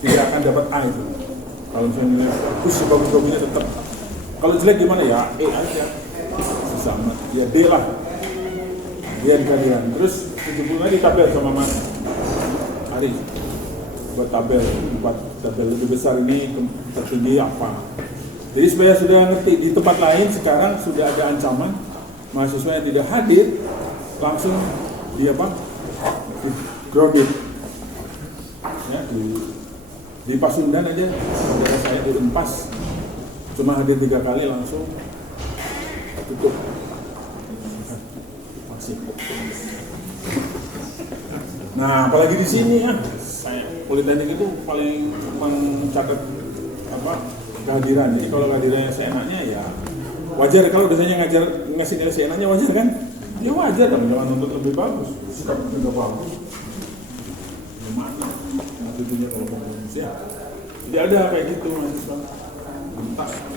Tidak akan dapat A itu. Kalau misalnya bagus, bagus-bagusnya tetap. Kalau jelek gimana ya? E aja. Sama. Ya D lah. Dia di kehadiran. Terus 70 lagi tabel sama Mas Ari. Buat tabel, buat tabel lebih besar ini tertinggi apa. Jadi supaya sudah ngerti, di tempat lain sekarang sudah ada ancaman mahasiswa yang tidak hadir langsung di apa? Grounded. Ya, di Pasundan aja, saudara saya di Unpas cuma hadir 3 kali langsung tutup. Masih. Nah, apalagi di sini ya, saya politeknik itu paling mencatat apa kehadiran. Jadi kalau kehadirannya seenaknya ya wajar. Kalau biasanya ngasih nilai seenaknya wajar kan? Ya wajar, tapi jangan nuntut lebih bagus. Sikap juga bagus. Gimana? Tentunya kalau bagus ya. Tidak ada kayak gitu mahasiswa.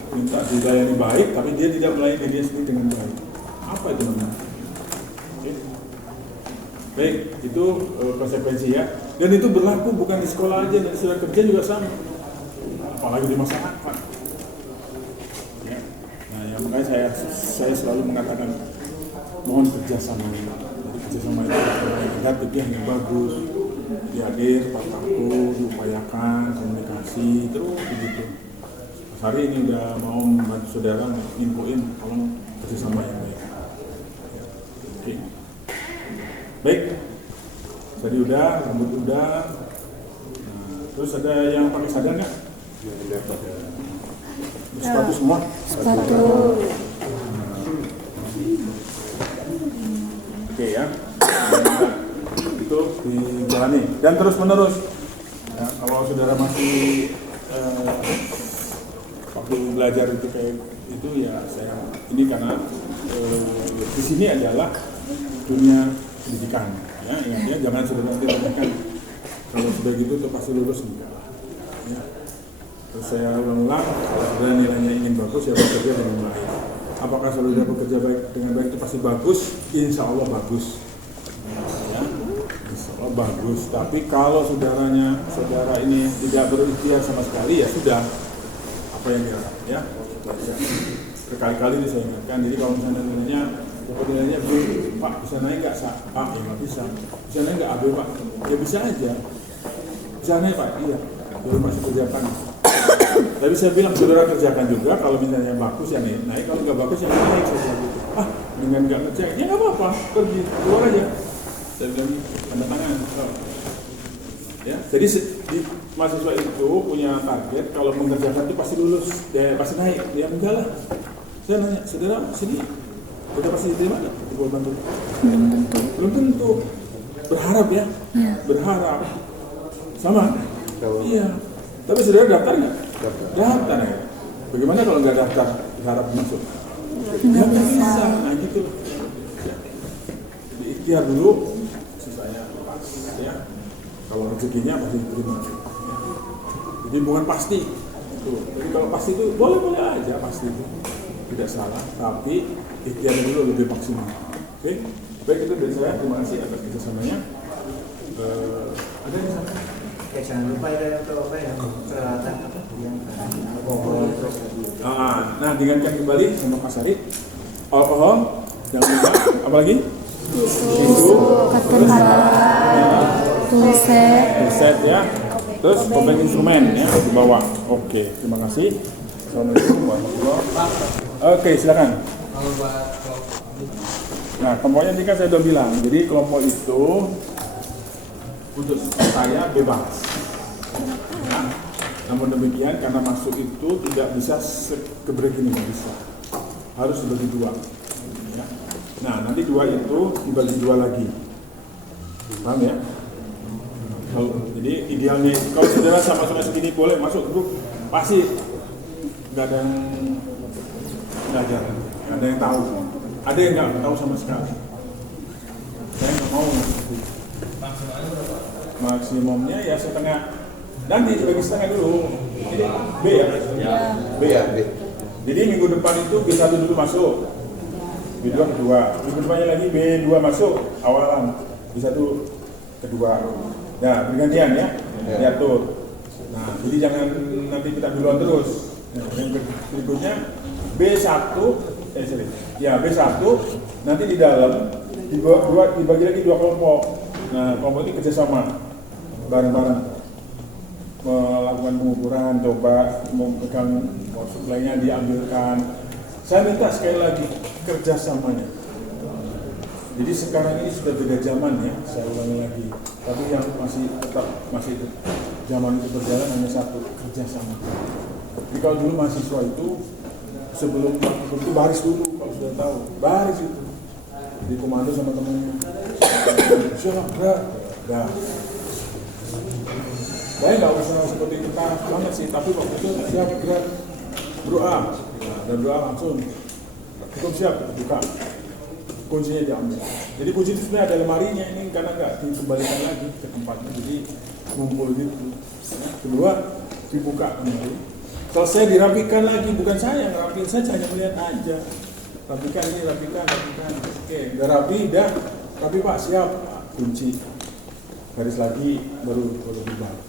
Minta dilayani baik, tapi dia tidak melayani dirinya sendiri dengan baik. Apa itu namanya? Oke. Baik, itu konsekuensi ya. Dan itu berlaku bukan di sekolah aja, dan di surat kerja juga sama. Apalagi di masyarakat. Ya. Nah, yang makanya saya selalu mengatakan mohon kerjasama. Jadi kerjasama itu agar yang bagus, dihadir, tepat waktu, diupayakan, komunikasi, terus begitu. Hari ini udah mau membantu saudara infoin, tolong kerjasama yang baik. Ya. Oke. Baik, jadi udah, rambut udah. Nah, terus ada yang pakai sadar nggak? Sepatu semua? Sepatu. Oke ya. dijalani dan terus menerus. Ya, kalau saudara masih waktu belajar itu kayak itu ya saya ini karena di sini adalah dunia pendidikan. Ya, ingat ya, jangan saudara nanti tanyakan kalau sudah gitu tuh pasti lulus enggak. Ya. Terus saya ulang-ulang, kalau saudara nilainya ingin bagus ya bekerja dengan baik. Apakah saudara bekerja baik dengan baik itu pasti bagus? Insya Allah bagus. Ya, insya Allah bagus. Tapi kalau saudara ini tidak berikhtiar sama sekali ya sudah apa yang diharapkan ya. Berkali-kali saya ingatkan. Jadi kalau misalnya nilainya B, Pak bisa naik nggak? Pak ya nggak bisa. Bisa naik nggak AB Pak? Ya bisa aja. Bisa naik Pak? Iya. Belum masih kerjakan. Tapi saya bilang saudara kerjakan juga. Kalau misalnya bagus ya naik. Kalau nggak bagus ya naik. Saya bilang dengan nggak kerja ya nggak apa-apa. Pergi keluar aja. Saya bilang tanda tangan. Ya. Jadi mahasiswa itu punya target kalau mengerjakan itu pasti lulus, ya pasti naik. Ya enggak lah. Saya nanya, saudara sini kita pasti diterima nggak di Pulau Bantul? Belum tentu. Berharap ya, berharap. Sama? Iya. Tapi saudara daftar nggak? Daftar ya. Bagaimana kalau nggak daftar berharap masuk? Nggak bisa. Nah gitu. Ya. Diikhtiar dulu, sisanya pas. Ya. Kalau rezekinya pasti diterima. Jadi bukan pasti. Tuh. Jadi kalau pasti itu boleh-boleh aja pasti itu. Tidak salah, tapi ikhtiarnya dulu lebih maksimal. Oke? Baik, itu dari saya. Terima kasih atas kerjasamanya. Ada di sana? Jangan lupa ya untuk apa ya, peralatan apa yang alkohol terus. Nah, diingatkan kembali sama Pak Sari. Alkohol, jangan lupa. Apa lagi? Tisu, set ya. Terus pemain instrumen ya di bawah. Oke, terima kasih. Assalamualaikum warahmatullahi wabarakatuh. Oke, silakan. Nah, kelompoknya tadi kan saya sudah bilang. Jadi kelompok itu untuk saya bebas. Nah, namun demikian karena masuk itu tidak bisa sekebrek ini nggak bisa. Harus dibagi dua. Ya. Nah, nanti dua itu dibagi dua lagi. Paham ya? Jadi idealnya kalau saudara sama-sama segini boleh masuk grup pasti nggak ada yang belajar, nggak ada yang tahu, ada yang nggak tahu sama sekali. Saya nggak mau maksimumnya ya setengah. Nanti bagi setengah dulu. Ini B ya? B ya. B. Jadi minggu depan itu B1 dulu masuk, B2 kedua, minggu depannya lagi B2 masuk awalan, B1 kedua. Nah, bergantian ya, diatur. Nah, jadi jangan nanti kita duluan terus. Nah, yang berikutnya B1, B1 nanti di dalam dibagi lagi dua kelompok. Nah, kelompok ini kerjasama bareng-bareng melakukan pengukuran, coba memegang suplainya diambilkan. Saya minta sekali lagi kerjasamanya. Jadi sekarang ini sudah beda zaman ya, saya ulangi lagi. Tapi yang masih zaman itu berjalan hanya satu, kerjasama. Jadi kalau dulu mahasiswa itu sebelum itu baris dulu, kalau sudah tahu baris itu di komando sama temannya. Siap, gerak. Dah. Saya nggak usah seperti itu banget sih, tapi waktu itu siap gerak, berdoa, dan doa langsung. Cukup siap, buka. Kuncinya diambil. Jadi kunci itu sebenarnya ada lemarinya ini karena nggak dikembalikan lagi ke tempatnya, jadi ngumpul gitu. Kedua dibuka kembali. Selesai dirapikan lagi, bukan saya yang ngerapiin, saya hanya melihat aja. Rapikan ini, rapikan. Oke, udah rapi, dah. Tapi Pak siap, kunci. Garis lagi baru bubar.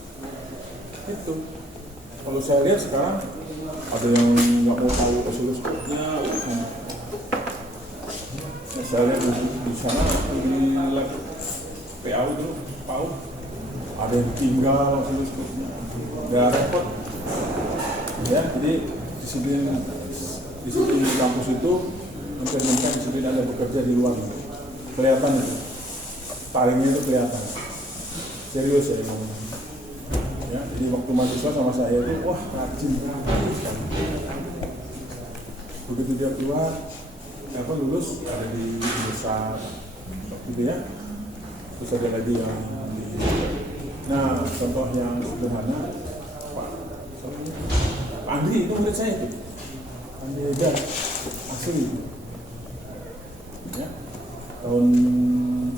Itu. Kalau saya lihat sekarang ada yang nggak mau tahu oscilloscope-nya. Saya lihat di sana di lab PAU dulu, PAU ada yang tinggal oscilloscope-nya, nggak repot. Ya, jadi disiplin kampus itu mencerminkan disiplin ada bekerja di luar, kelihatan itu, taringnya itu kelihatan. Serius ya ngomong. Ya, jadi waktu mahasiswa sama saya itu wah rajin sekali. Begitu dia keluar lulus ada di besar gitu ya, Terus ada lagi yang di, nah contoh yang sederhana Pak Andri itu murid saya tuh, Andri Eda asli ya, tahun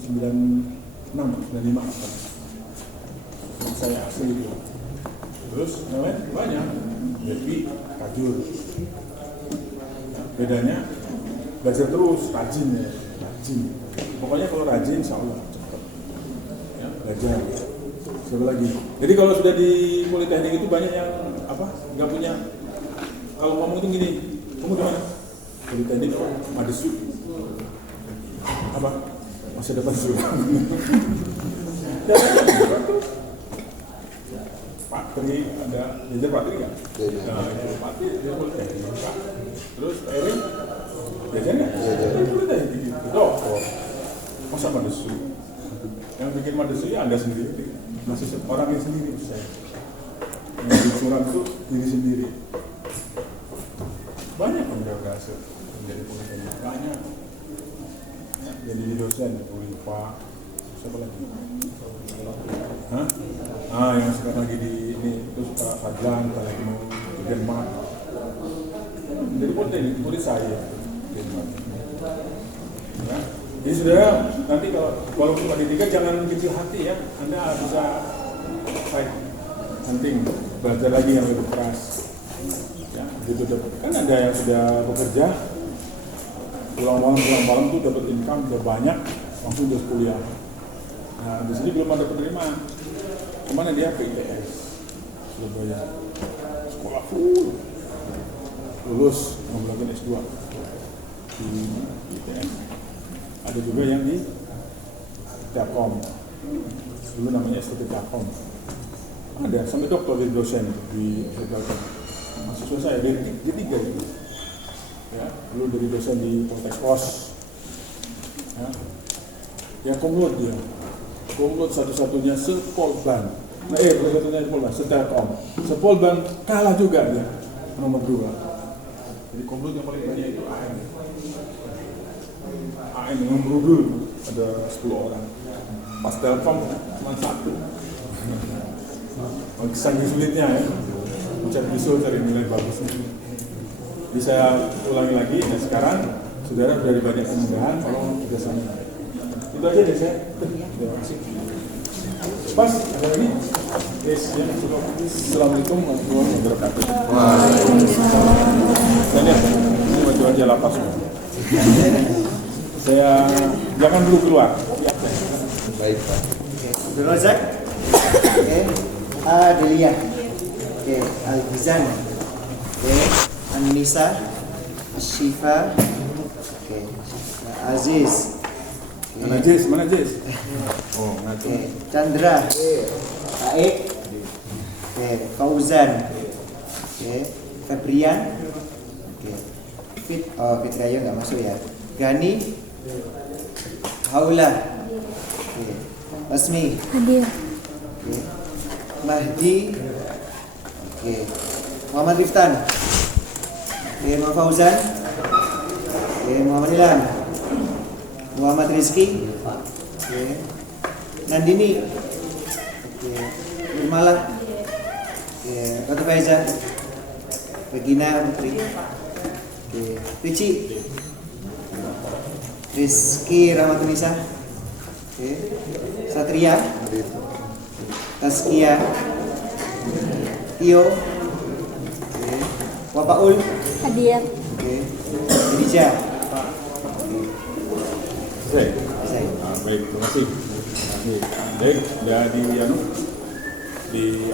96, 95 saya asli itu. Terus namanya banyak, Devi, Kajur. Bedanya belajar terus, rajin ya, rajin. Pokoknya kalau rajin, insya Allah cepat. Ya, belajar. Siapa lagi? Jadi kalau sudah di politeknik itu banyak yang apa? Nggak punya. Kalau ngomong itu gini, kamu di mana? Politeknik, Madesu. Apa? Masa depan suram. Pak Tri ada, belajar Pak Tri nggak? Nah, Pak Tri dia politeknik. Terus Pak Erin, belajar nggak? Belajar politeknik gitu. Oh, masa Madesu? Yang bikin Madesu ya Anda sendiri. Masih orang yang sendiri saya. Yang curang itu diri sendiri. Banyak yang udah berhasil menjadi politeknik, banyak. Jadi dosen, Bu Lipa, siapa lagi? Hah? Ah, yang sekarang lagi di ini, terus Pak Fadlan, kita lagi mau ke Denmark. Jadi politeknik, murid saya Denmark. Ya. Jadi saudara, nanti kalau walaupun Pak D3 jangan kecil hati ya, Anda bisa fight hunting, belajar lagi yang lebih keras. Ya, gitu kan ada yang sudah bekerja, pulang malam tuh dapat income udah banyak, langsung udah kuliah. Nah di sini belum ada penerima, kemana dia ke ITS, Surabaya, sekolah full, lulus mau melakukan S2 di ITS. Ada juga yang di Telkom, dulu namanya STT Telkom. Ada sampai doktor jadi dosen di Telkom. Mahasiswa saya dari ketiga itu. Ya, dulu dari dosen di Poltekos. Ya komplot dia. Komplot satu-satunya sepolban. Bukan satu-satunya sepolban, Setelkom. Sepolban kalah juga dia nomor 2. Jadi komplot yang paling banyak itu AM. AM yang merudul ada 10 orang. Pas Telkom cuma 1. Saking sulitnya ya. Mencari bisul cari nilai bagus. Jadi saya ulangi lagi, dan sekarang saudara dari banyak kemudahan, tolong kerjasama. Itu aja deh saya. Terima kasih. Pas, ada lagi? Yes, ya. Assalamualaikum warahmatullahi wabarakatuh. Dan ya, ini wajah-wajah lapas. Saya jangan dulu keluar. Ya. Baik Pak. Abdul Razak, Adelia, Al-Bizan, An-Nisa, Syifa, Aziz, Mana Jis? Mana Jis? Oh, ngaco. Chandra, Aik, Fauzan, Febrian, Fitrayo nggak masuk ya. Gani, Haula, Asmi, Mahdi, Muhammad Riftan, Muhammad Fauzan, Muhammad Ilham, Muhammad Rizki, Nandini, Nurmala, Ratu Faiza, Regina Putri, Rici, Rizky Rahmatunisa, Satria, Taskia, Tio, Wapaul, Hadiah. Dirija. Baik, terima kasih. Baik, udah di